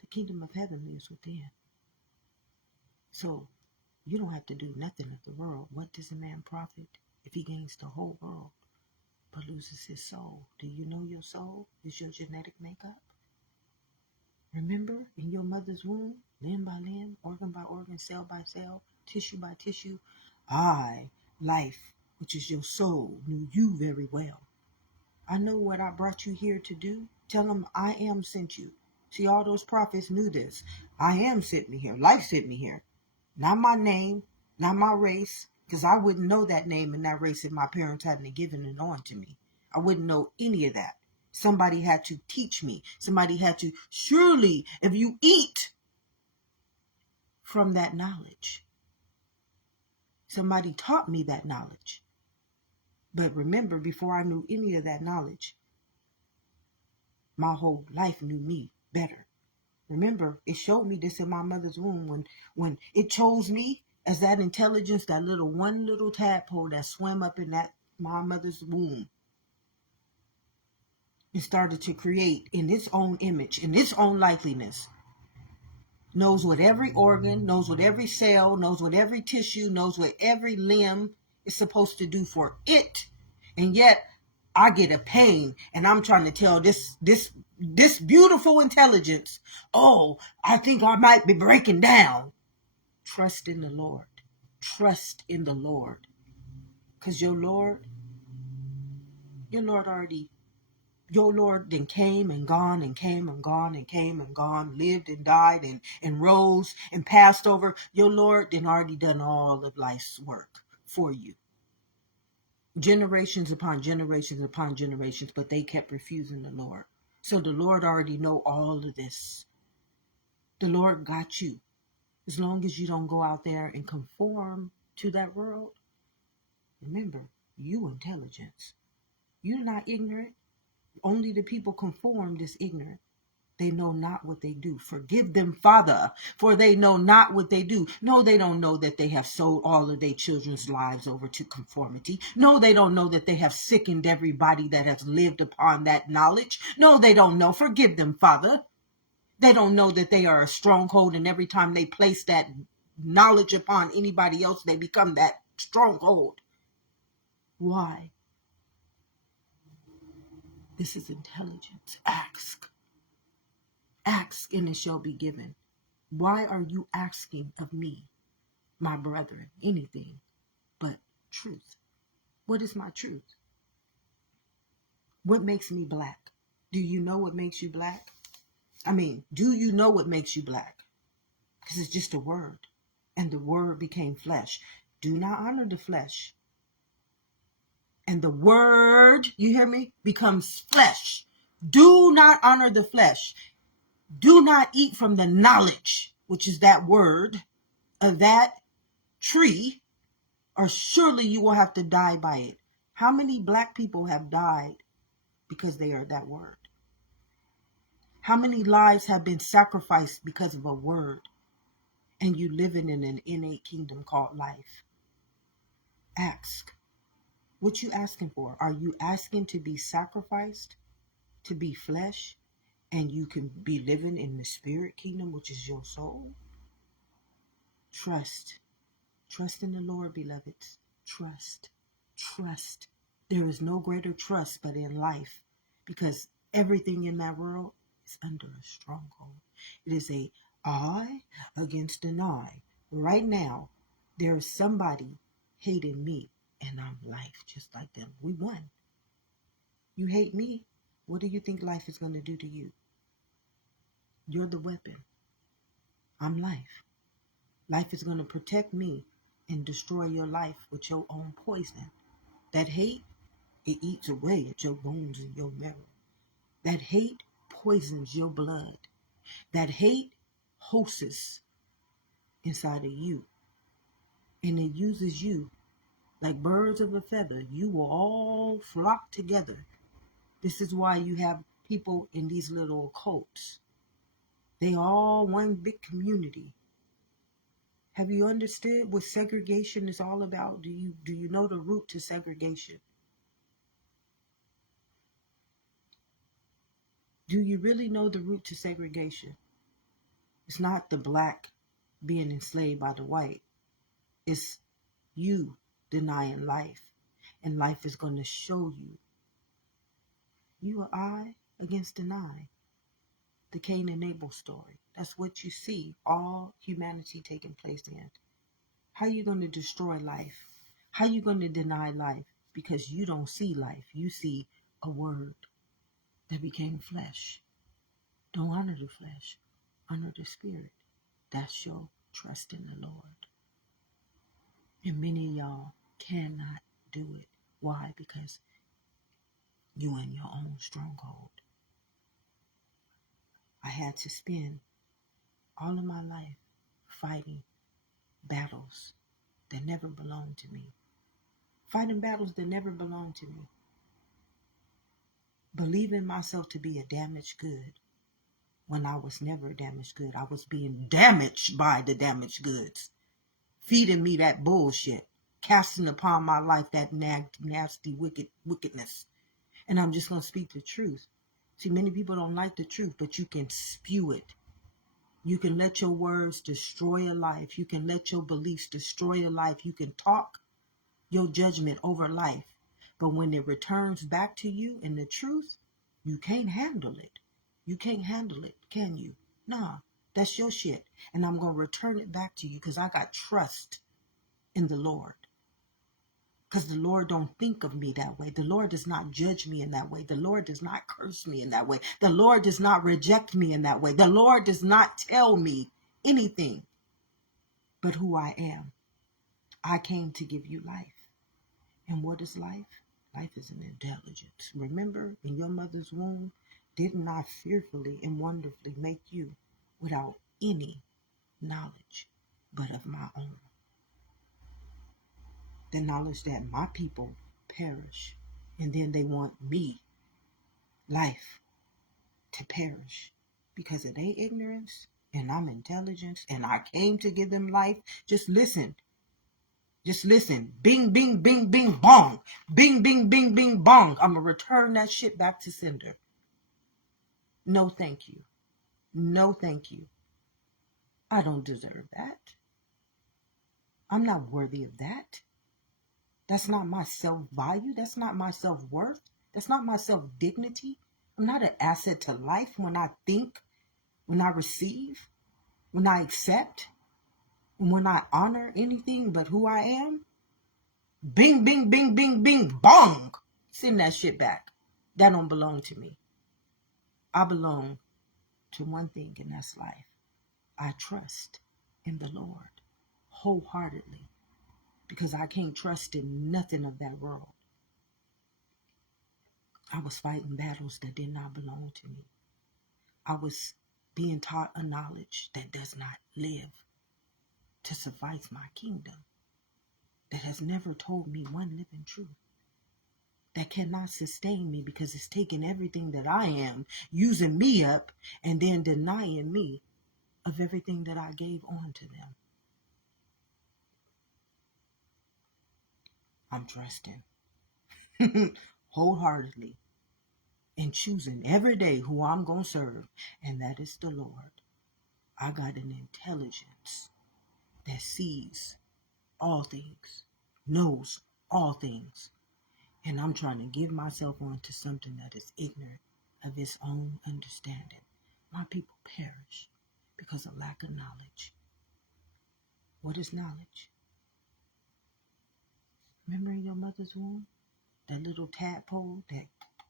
The kingdom of heaven lives within. So you don't have to do nothing of the world. What does a man profit if he gains the whole world but loses his soul? Do you know your soul is your genetic makeup? Remember, in your mother's womb, limb by limb, organ by organ, cell by cell, tissue by tissue, I, life, which is your soul, knew you very well. I know what I brought you here to do. Tell them I am sent you. See, all those prophets knew this. I am sent me here. Life sent me here. Not my name, not my race, because I wouldn't know that name and that race if my parents hadn't given it on to me. I wouldn't know any of that. Somebody had to teach me. Somebody had to, surely, if you eat from that knowledge, somebody taught me that knowledge. But remember, before I knew any of that knowledge, my whole life knew me better. Remember, it showed me this in my mother's womb when it chose me as that intelligence, that one little tadpole that swam up in that my mother's womb. It started to create in its own image, in its own likeness. Knows what every organ, knows what every cell, knows what every tissue, knows what every limb is supposed to do for it. And yet I get a pain and I'm trying to tell this beautiful intelligence, oh, I think I might be breaking down. Trust in the Lord. Trust in the Lord. Because your Lord then came and gone and came and gone and came and gone, lived and died and rose and passed over. Your Lord then already done all of life's work for you. Generations upon generations upon generations, but they kept refusing the Lord. So the Lord already know all of this. The Lord got you. As long as you don't go out there and conform to that world, remember, you intelligence. You're not ignorant. Only the people conformed is ignorant. They know not what they do. Forgive them, Father, for they know not what they do. No, they don't know that they have sold all of their children's lives over to conformity. No, they don't know that they have sickened everybody that has lived upon that knowledge. No, they don't know. Forgive them, Father. They don't know that they are a stronghold, and every time they place that knowledge upon anybody else, they become that stronghold. Why? This is intelligence. Ask. Ask, and it shall be given. Why are you asking of me, my brethren, anything but truth? What is my truth? What makes me black? Do you know what makes you black? Do you know what makes you black? Because it's just a word, and the word became flesh. Do not honor the flesh. And the word, you hear me, becomes flesh. Do not honor the flesh. Do not eat from the knowledge, which is that word, of that tree, or surely you will have to die by it. How many black people have died because they are that word? How many lives have been sacrificed because of a word? And you living in an innate kingdom called life. Ask. What you asking for? Are you asking to be sacrificed, to be flesh, and you can be living in the spirit kingdom, which is your soul? Trust. Trust in the Lord, beloveds. Trust. Trust. There is no greater trust but in life, because everything in that world is under a stronghold. It is a eye against an eye. Right now, there is somebody hating me, and I'm life just like them. We won. You hate me. What do you think life is going to do to you? You're the weapon. I'm life. Life is going to protect me and destroy your life with your own poison. That hate, it eats away at your bones and your marrow. That hate poisons your blood. That hate hosts inside of you. And it uses you like birds of a feather. You will all flock together. This is why you have people in these little cults. They all one big community. Have you understood what segregation is all about? Do you know the root to segregation? Do you really know the root to segregation? It's not the black being enslaved by the white. It's you denying life. And life is going to show you. You are I against an I. The Cain and Abel story. That's what you see all humanity taking place in. How are you going to destroy life? How are you going to deny life? Because you don't see life. You see a word that became flesh. Don't honor the flesh. Honor the spirit. That's your trust in the Lord. And many of y'all cannot do it. Why? Because you in your own stronghold. I had to spend all of my life fighting battles that never belonged to me. Fighting battles that never belonged to me. Believing myself to be a damaged good when I was never a damaged good. I was being damaged by the damaged goods. Feeding me that bullshit. Casting upon my life that nasty wickedness. And I'm just going to speak the truth. See, many people don't like the truth, but you can spew it. You can let your words destroy a life. You can let your beliefs destroy a life. You can talk your judgment over life. But when it returns back to you in the truth, you can't handle it. You can't handle it, can you? Nah, that's your shit. And I'm going to return it back to you because I got trust in the Lord. Because the Lord don't think of me that way. The Lord does not judge me in that way. The Lord does not curse me in that way. The Lord does not reject me in that way. The Lord does not tell me anything but who I am. I came to give you life. And what is life? Life is an intelligence. Remember, in your mother's womb, didn't I fearfully and wonderfully make you without any knowledge but of my own? The knowledge that my people perish, and then they want me, life, to perish because of their ignorance, and I'm intelligence, and I came to give them life. Just listen. Just listen. Bing, bing, bing, bing, bong. Bing, bing, bing, bing, bong. I'm going to return that shit back to sender. No, thank you. No, thank you. I don't deserve that. I'm not worthy of that. That's not my self-value. That's not my self-worth. That's not my self-dignity. I'm not an asset to life when I think, when I receive, when I accept, and when I honor anything but who I am. Bing, bing, bing, bing, bing, bong. Send that shit back. That don't belong to me. I belong to one thing, and that's life. I trust in the Lord wholeheartedly because I can't trust in nothing of that world. I was fighting battles that did not belong to me. I was being taught a knowledge that does not live to suffice my kingdom, that has never told me one living truth, that cannot sustain me because it's taking everything that I am, using me up, and then denying me of everything that I gave on to them. I'm trusting wholeheartedly and choosing every day who I'm going to serve, and that is the Lord. I got an intelligence that sees all things, knows all things, and I'm trying to give myself on to something that is ignorant of its own understanding. My people perish because of lack of knowledge. What is knowledge? Remember in your mother's womb, that little tadpole that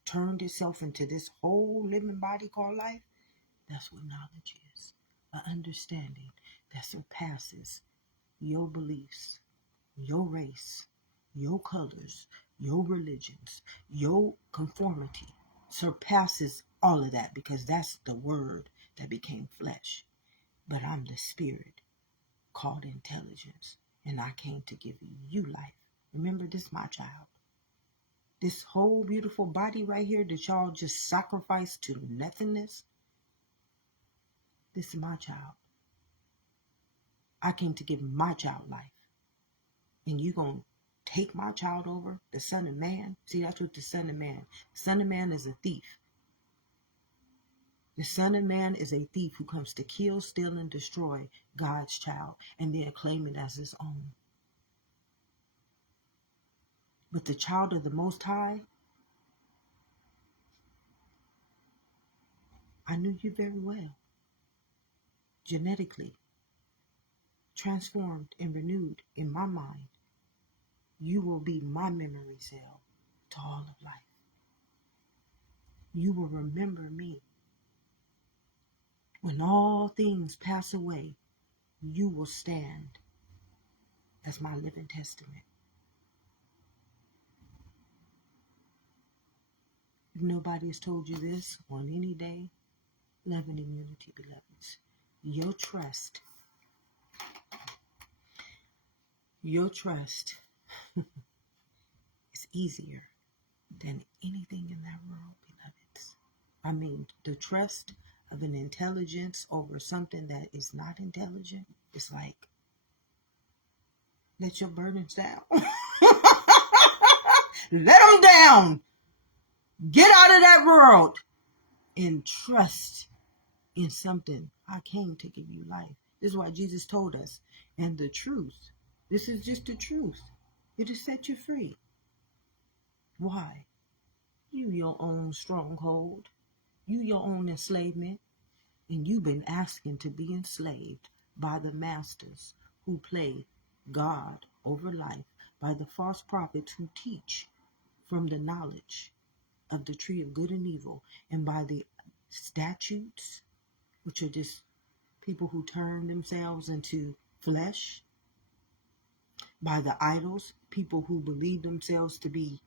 turned itself into this whole living body called life? That's what knowledge is. An understanding that surpasses your beliefs, your race, your colors, your religions, your conformity. Surpasses all of that because that's the word that became flesh. But I'm the spirit called intelligence, and I came to give you life. Remember, this my child. This whole beautiful body right here that y'all just sacrificed to nothingness, this is my child. I came to give my child life. And you going to take my child over, the Son of Man? See, that's what the Son of Man. The Son of Man is a thief. The Son of Man is a thief who comes to kill, steal, and destroy God's child, and then claim it as his own. But the child of the Most High, I knew you very well. Genetically transformed and renewed in my mind, you will be my memory cell to all of life. You will remember me. When all things pass away, you will stand as my living testament. If nobody has told you this on any day, love and immunity, beloveds. Your trust is easier than anything in that world, beloveds. I mean, the trust of an intelligence over something that is not intelligent is like, let your burdens down. Let them down. Get out of that world and trust in something. I came to give you life. This is why Jesus told us. And the truth, this is just the truth. It will set you free. Why? You your own stronghold. You your own enslavement. And you've been asking to be enslaved by the masters who play God over life, by the false prophets who teach from the knowledge of the tree of good and evil, and by the statutes, which are just people who turn themselves into flesh, by the idols, people who believe themselves to be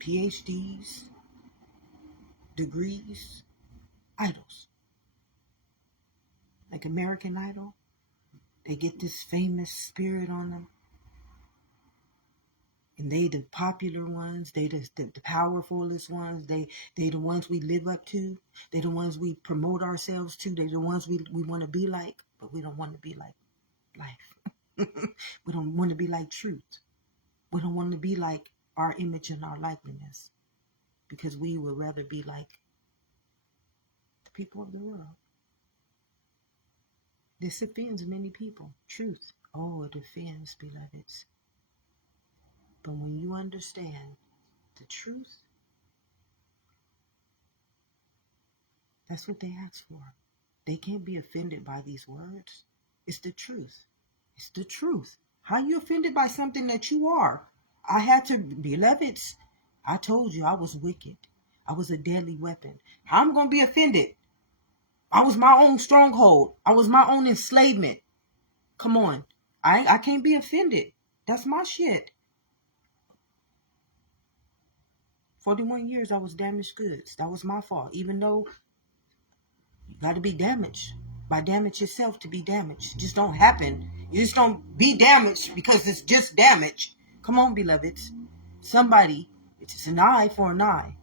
PhDs, degrees, idols. Like American Idol, they get this famous spirit on them. And they the popular ones, they the powerfulest ones, they the ones we live up to, they the ones we promote ourselves to, they the ones we want to be like, but we don't want to be like life. We don't want to be like truth. We don't want to be like our image and our likeness, because we would rather be like the people of the world. This offends many people. Truth. Oh, it offends, beloveds. But when you understand the truth, that's what they ask for. They can't be offended by these words. It's the truth. It's the truth. How you offended by something that you are? I had to, beloveds, I told you I was wicked. I was a deadly weapon. How am I going to be offended? I was my own stronghold. I was my own enslavement. Come on. I can't be offended. That's my shit. 41 years I was damaged goods. That was my fault. Even though you got to be damaged. By damage yourself to be damaged. It just don't happen. You just don't be damaged because it's just damage. Come on, beloveds. Somebody, it's an eye for an eye.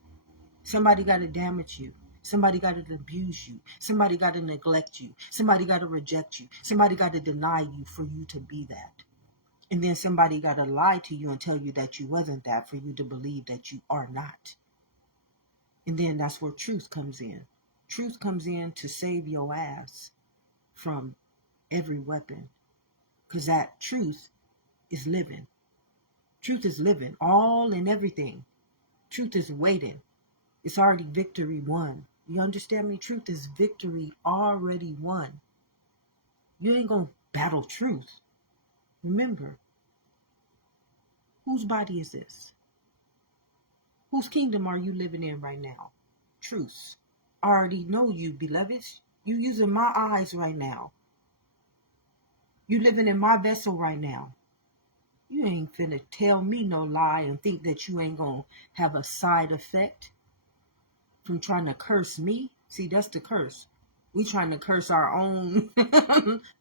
Somebody got to damage you. Somebody got to abuse you. Somebody got to neglect you. Somebody got to reject you. Somebody got to deny you for you to be that. And then somebody got to lie to you and tell you that you wasn't that for you to believe that you are not. And then that's where truth comes in. Truth comes in to save your ass from every weapon. Because that truth is living. Truth is living. All and everything. Truth is waiting. It's already victory won. You understand me? Truth is victory already won. You ain't going to battle truth. Remember, whose body is this? Whose kingdom are you living in right now? Truth. I already know you, beloveds. You using my eyes right now. You living in my vessel right now. You ain't finna tell me no lie and think that you ain't gonna have a side effect from trying to curse me. See, that's the curse. We trying to curse our own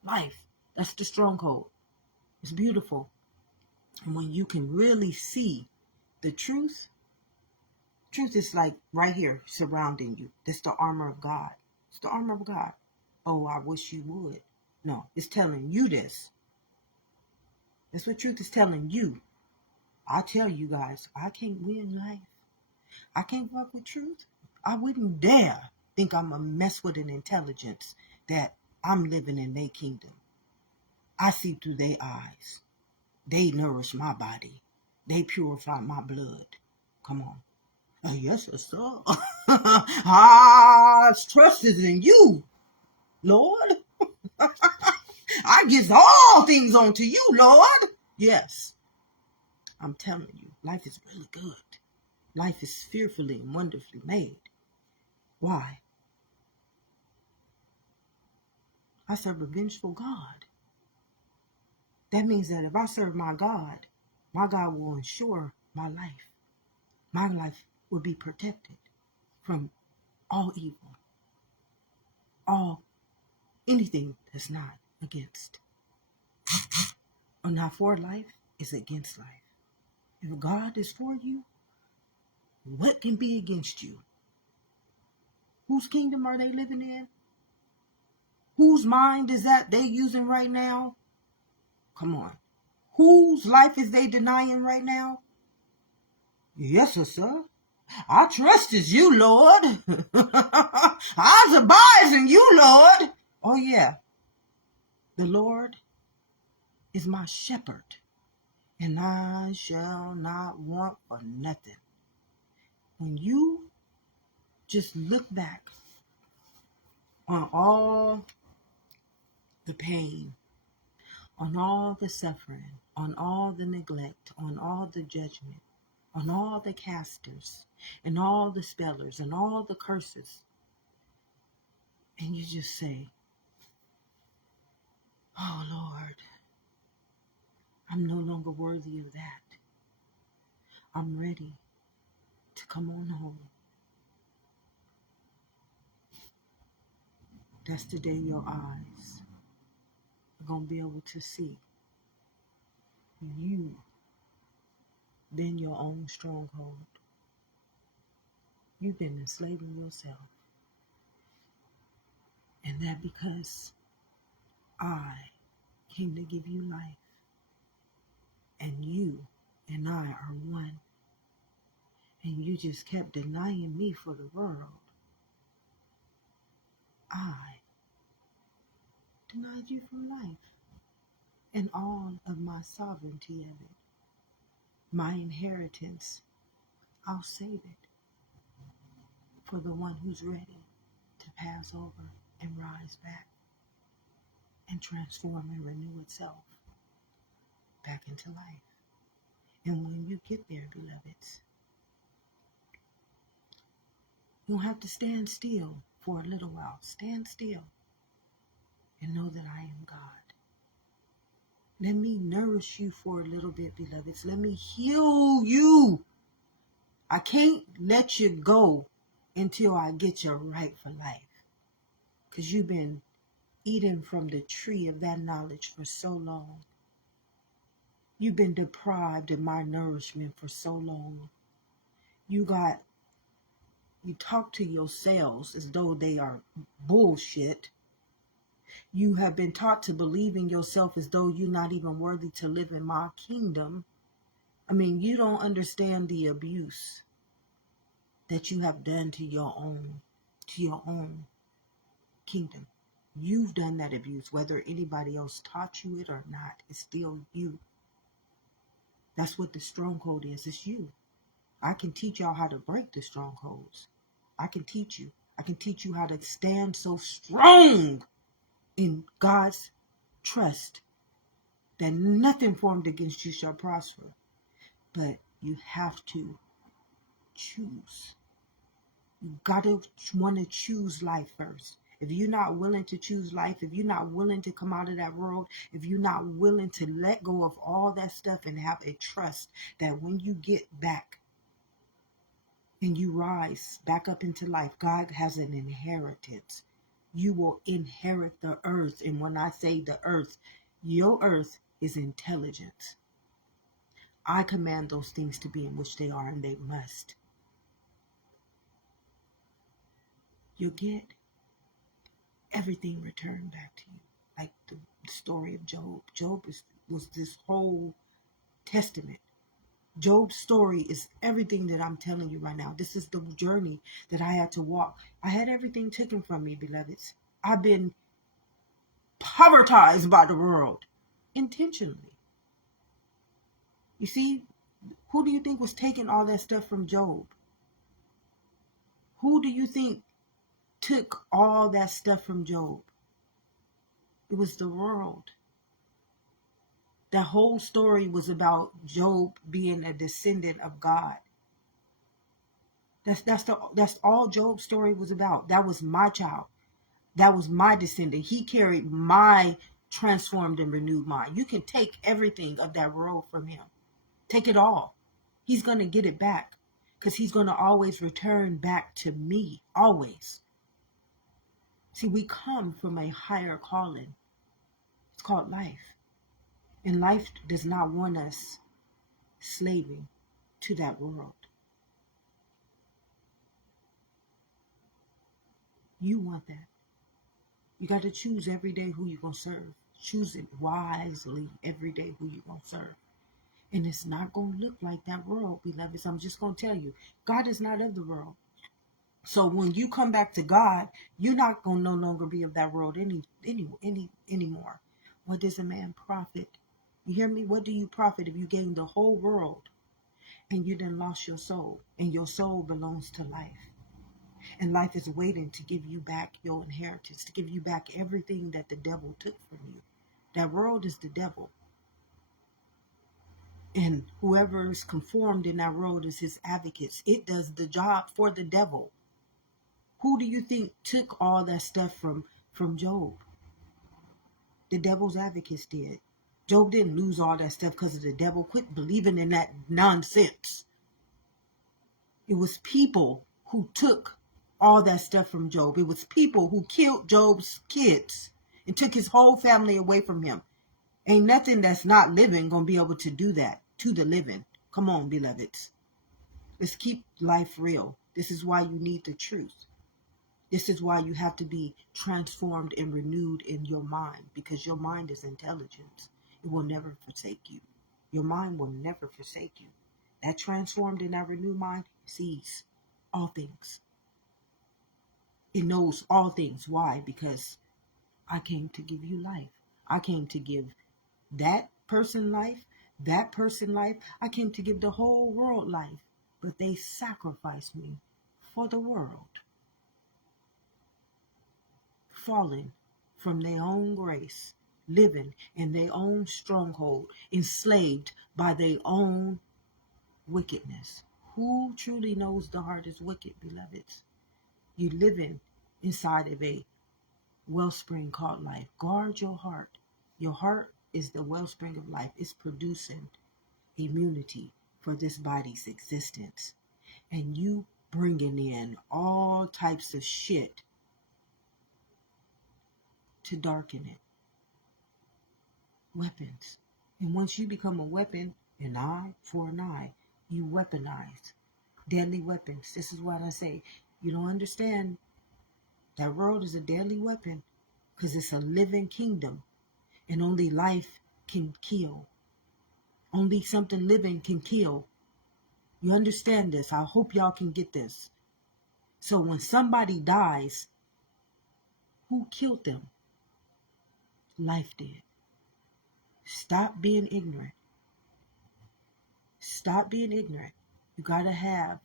life. That's the stronghold. It's beautiful. And when you can really see the truth, truth is like right here surrounding you. That's the armor of God. It's the armor of God. Oh, I wish you would. No, it's telling you this. That's what truth is telling you. I tell you guys, I can't win life. I can't fuck with truth. I wouldn't dare. think I'm a mess with an intelligence that I'm living in their kingdom. I see through their eyes. They nourish my body. They purify my blood. Come on. Yes, sir. Trust is in you, Lord. I give all things unto you, Lord. Yes. I'm telling you, life is really good. Life is fearfully and wonderfully made. Why? I serve a vengeful God. That means that if I serve my God will ensure my life. My life will be protected from all evil, all anything that's not against or not for life is against life. If God is for you, what can be against you? Whose kingdom are they living in? Whose mind is that they using right now? Come on. Whose life is they denying right now? Yes, sir. I trust is you, Lord. I abide in you, Lord. Oh, yeah. The Lord is my shepherd, and I shall not want for nothing. When you just look back on all the pain, on all the suffering, on all the neglect, on all the judgment, on all the casters, and all the spellers, and all the curses, and you just say, oh Lord, I'm no longer worthy of that. I'm ready to come on home. That's the day your eyes are going to be able to see you been your own stronghold. You've been enslaving yourself. And that because I came to give you life. And you and I are one. And you just kept denying me for the world. I denied you from life and all of my sovereignty of it. My inheritance, I'll save it for the one who's ready to pass over and rise back and transform and renew itself back into life. And when you get there, beloveds, you don't have to stand still for a little while. Stand still and know that I am God. Let me nourish you for a little bit, beloveds. Let me heal you. I can't let you go until I get you right for life. Because you've been eating from the tree of that knowledge for so long. You've been deprived of my nourishment for so long. You talk to yourselves as though they are bullshit. You have been taught to believe in yourself as though you're not even worthy to live in my kingdom. I mean, you don't understand the abuse that you have done to your own kingdom. You've done that abuse, whether anybody else taught you it or not. It's still you. That's what the stronghold is. It's you. I can teach y'all how to break the strongholds. I can teach you. I can teach you how to stand so strong in God's trust that nothing formed against you shall prosper. But you have to choose. You got to want to choose life first. If you're not willing to choose life, if you're not willing to come out of that world, if you're not willing to let go of all that stuff and have a trust that when you get back and you rise back up into life, God has an inheritance. You will inherit the earth. And when I say the earth, your earth is intelligence. I command those things to be in which they are, and they must. You'll get everything returned back to you. Like the story of Job. Job was this whole testament Job's story is everything that I'm telling you right now. This is the journey that I had to walk. I had everything taken from me, beloveds. I've been povertized by the world intentionally. You see, who do you think was taking all that stuff from Job? Who do you think took all that stuff from Job? It was the world. That whole story was about Job being a descendant of God. That's all Job's story was about. That was my child. That was my descendant. He carried my transformed and renewed mind. You can take everything of that world from him. Take it all. He's going to get it back because he's going to always return back to me. Always. See, we come from a higher calling. It's called life. And life does not want us slaving to that world. You want that. You got to choose every day who you're going to serve. Choose it wisely every day who you're going to serve. And it's not going to look like that world, beloveds. I'm just going to tell you, God is not of the world. So when you come back to God, you're not going to no longer be of that world anymore. What does a man profit? You hear me? What do you profit if you gain the whole world and you then lost your soul? And your soul belongs to life. And life is waiting to give you back your inheritance, to give you back everything that the devil took from you. That world is the devil. And whoever is conformed in that world is his advocates. It does the job for the devil. Who do you think took all that stuff from Job? The devil's advocates did. Job didn't lose all that stuff because of the devil. Quit believing in that nonsense. It was people who took all that stuff from Job. It was people who killed Job's kids and took his whole family away from him. Ain't nothing that's not living gonna be able to do that to the living. Come on, beloveds. Let's keep life real. This is why you need the truth. This is why you have to be transformed and renewed in your mind, because your mind is intelligence. It will never forsake you. Your mind will never forsake you. That transformed and that renewed mind sees all things. It knows all things. Why? Because I came to give you life. I came to give that person life, that person life. I came to give the whole world life. But they sacrificed me for the world. Fallen from their own grace, living in their own stronghold, enslaved by their own wickedness. Who truly knows the heart is wicked, beloveds? You living inside of a wellspring called life. Guard your heart. Your heart is the wellspring of life. It's producing immunity for this body's existence. And you bringing in all types of shit to darken it. Weapons. And once you become a weapon, an eye for an eye, you weaponize. Deadly weapons. This is what I say. You don't understand. That world is a deadly weapon because it's a living kingdom. And only life can kill. Only something living can kill. You understand this? I hope y'all can get this. So when somebody dies, who killed them? Life did. Stop being ignorant. Stop being ignorant. You got to have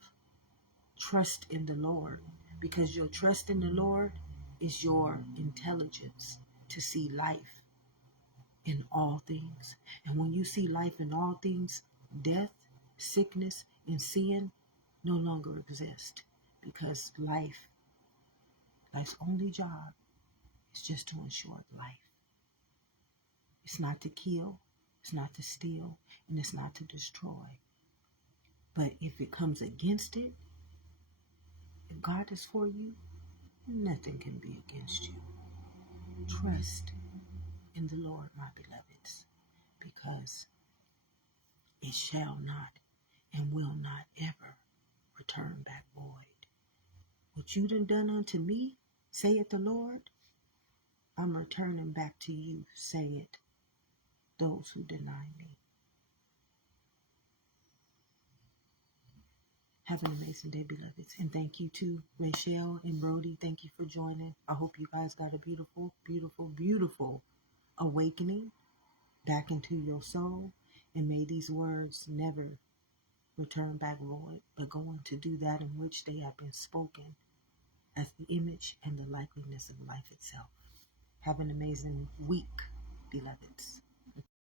trust in the Lord, because your trust in the Lord is your intelligence to see life in all things. And when you see life in all things, death, sickness, and sin no longer exist, because life's only job is just to ensure life. It's not to kill, it's not to steal, and it's not to destroy. But if it comes against it, if God is for you, nothing can be against you. Trust in the Lord, my beloveds, because it shall not and will not ever return back void. What you done unto me, saith the Lord, I'm returning back to you, saith those who deny me. Have an amazing day, beloveds. And thank you to Rachelle and Brody. Thank you for joining. I hope you guys got a beautiful, beautiful, beautiful awakening back into your soul. And may these words never return back void, but go on to do that in which they have been spoken as the image and the likeliness of life itself. Have an amazing week, beloveds.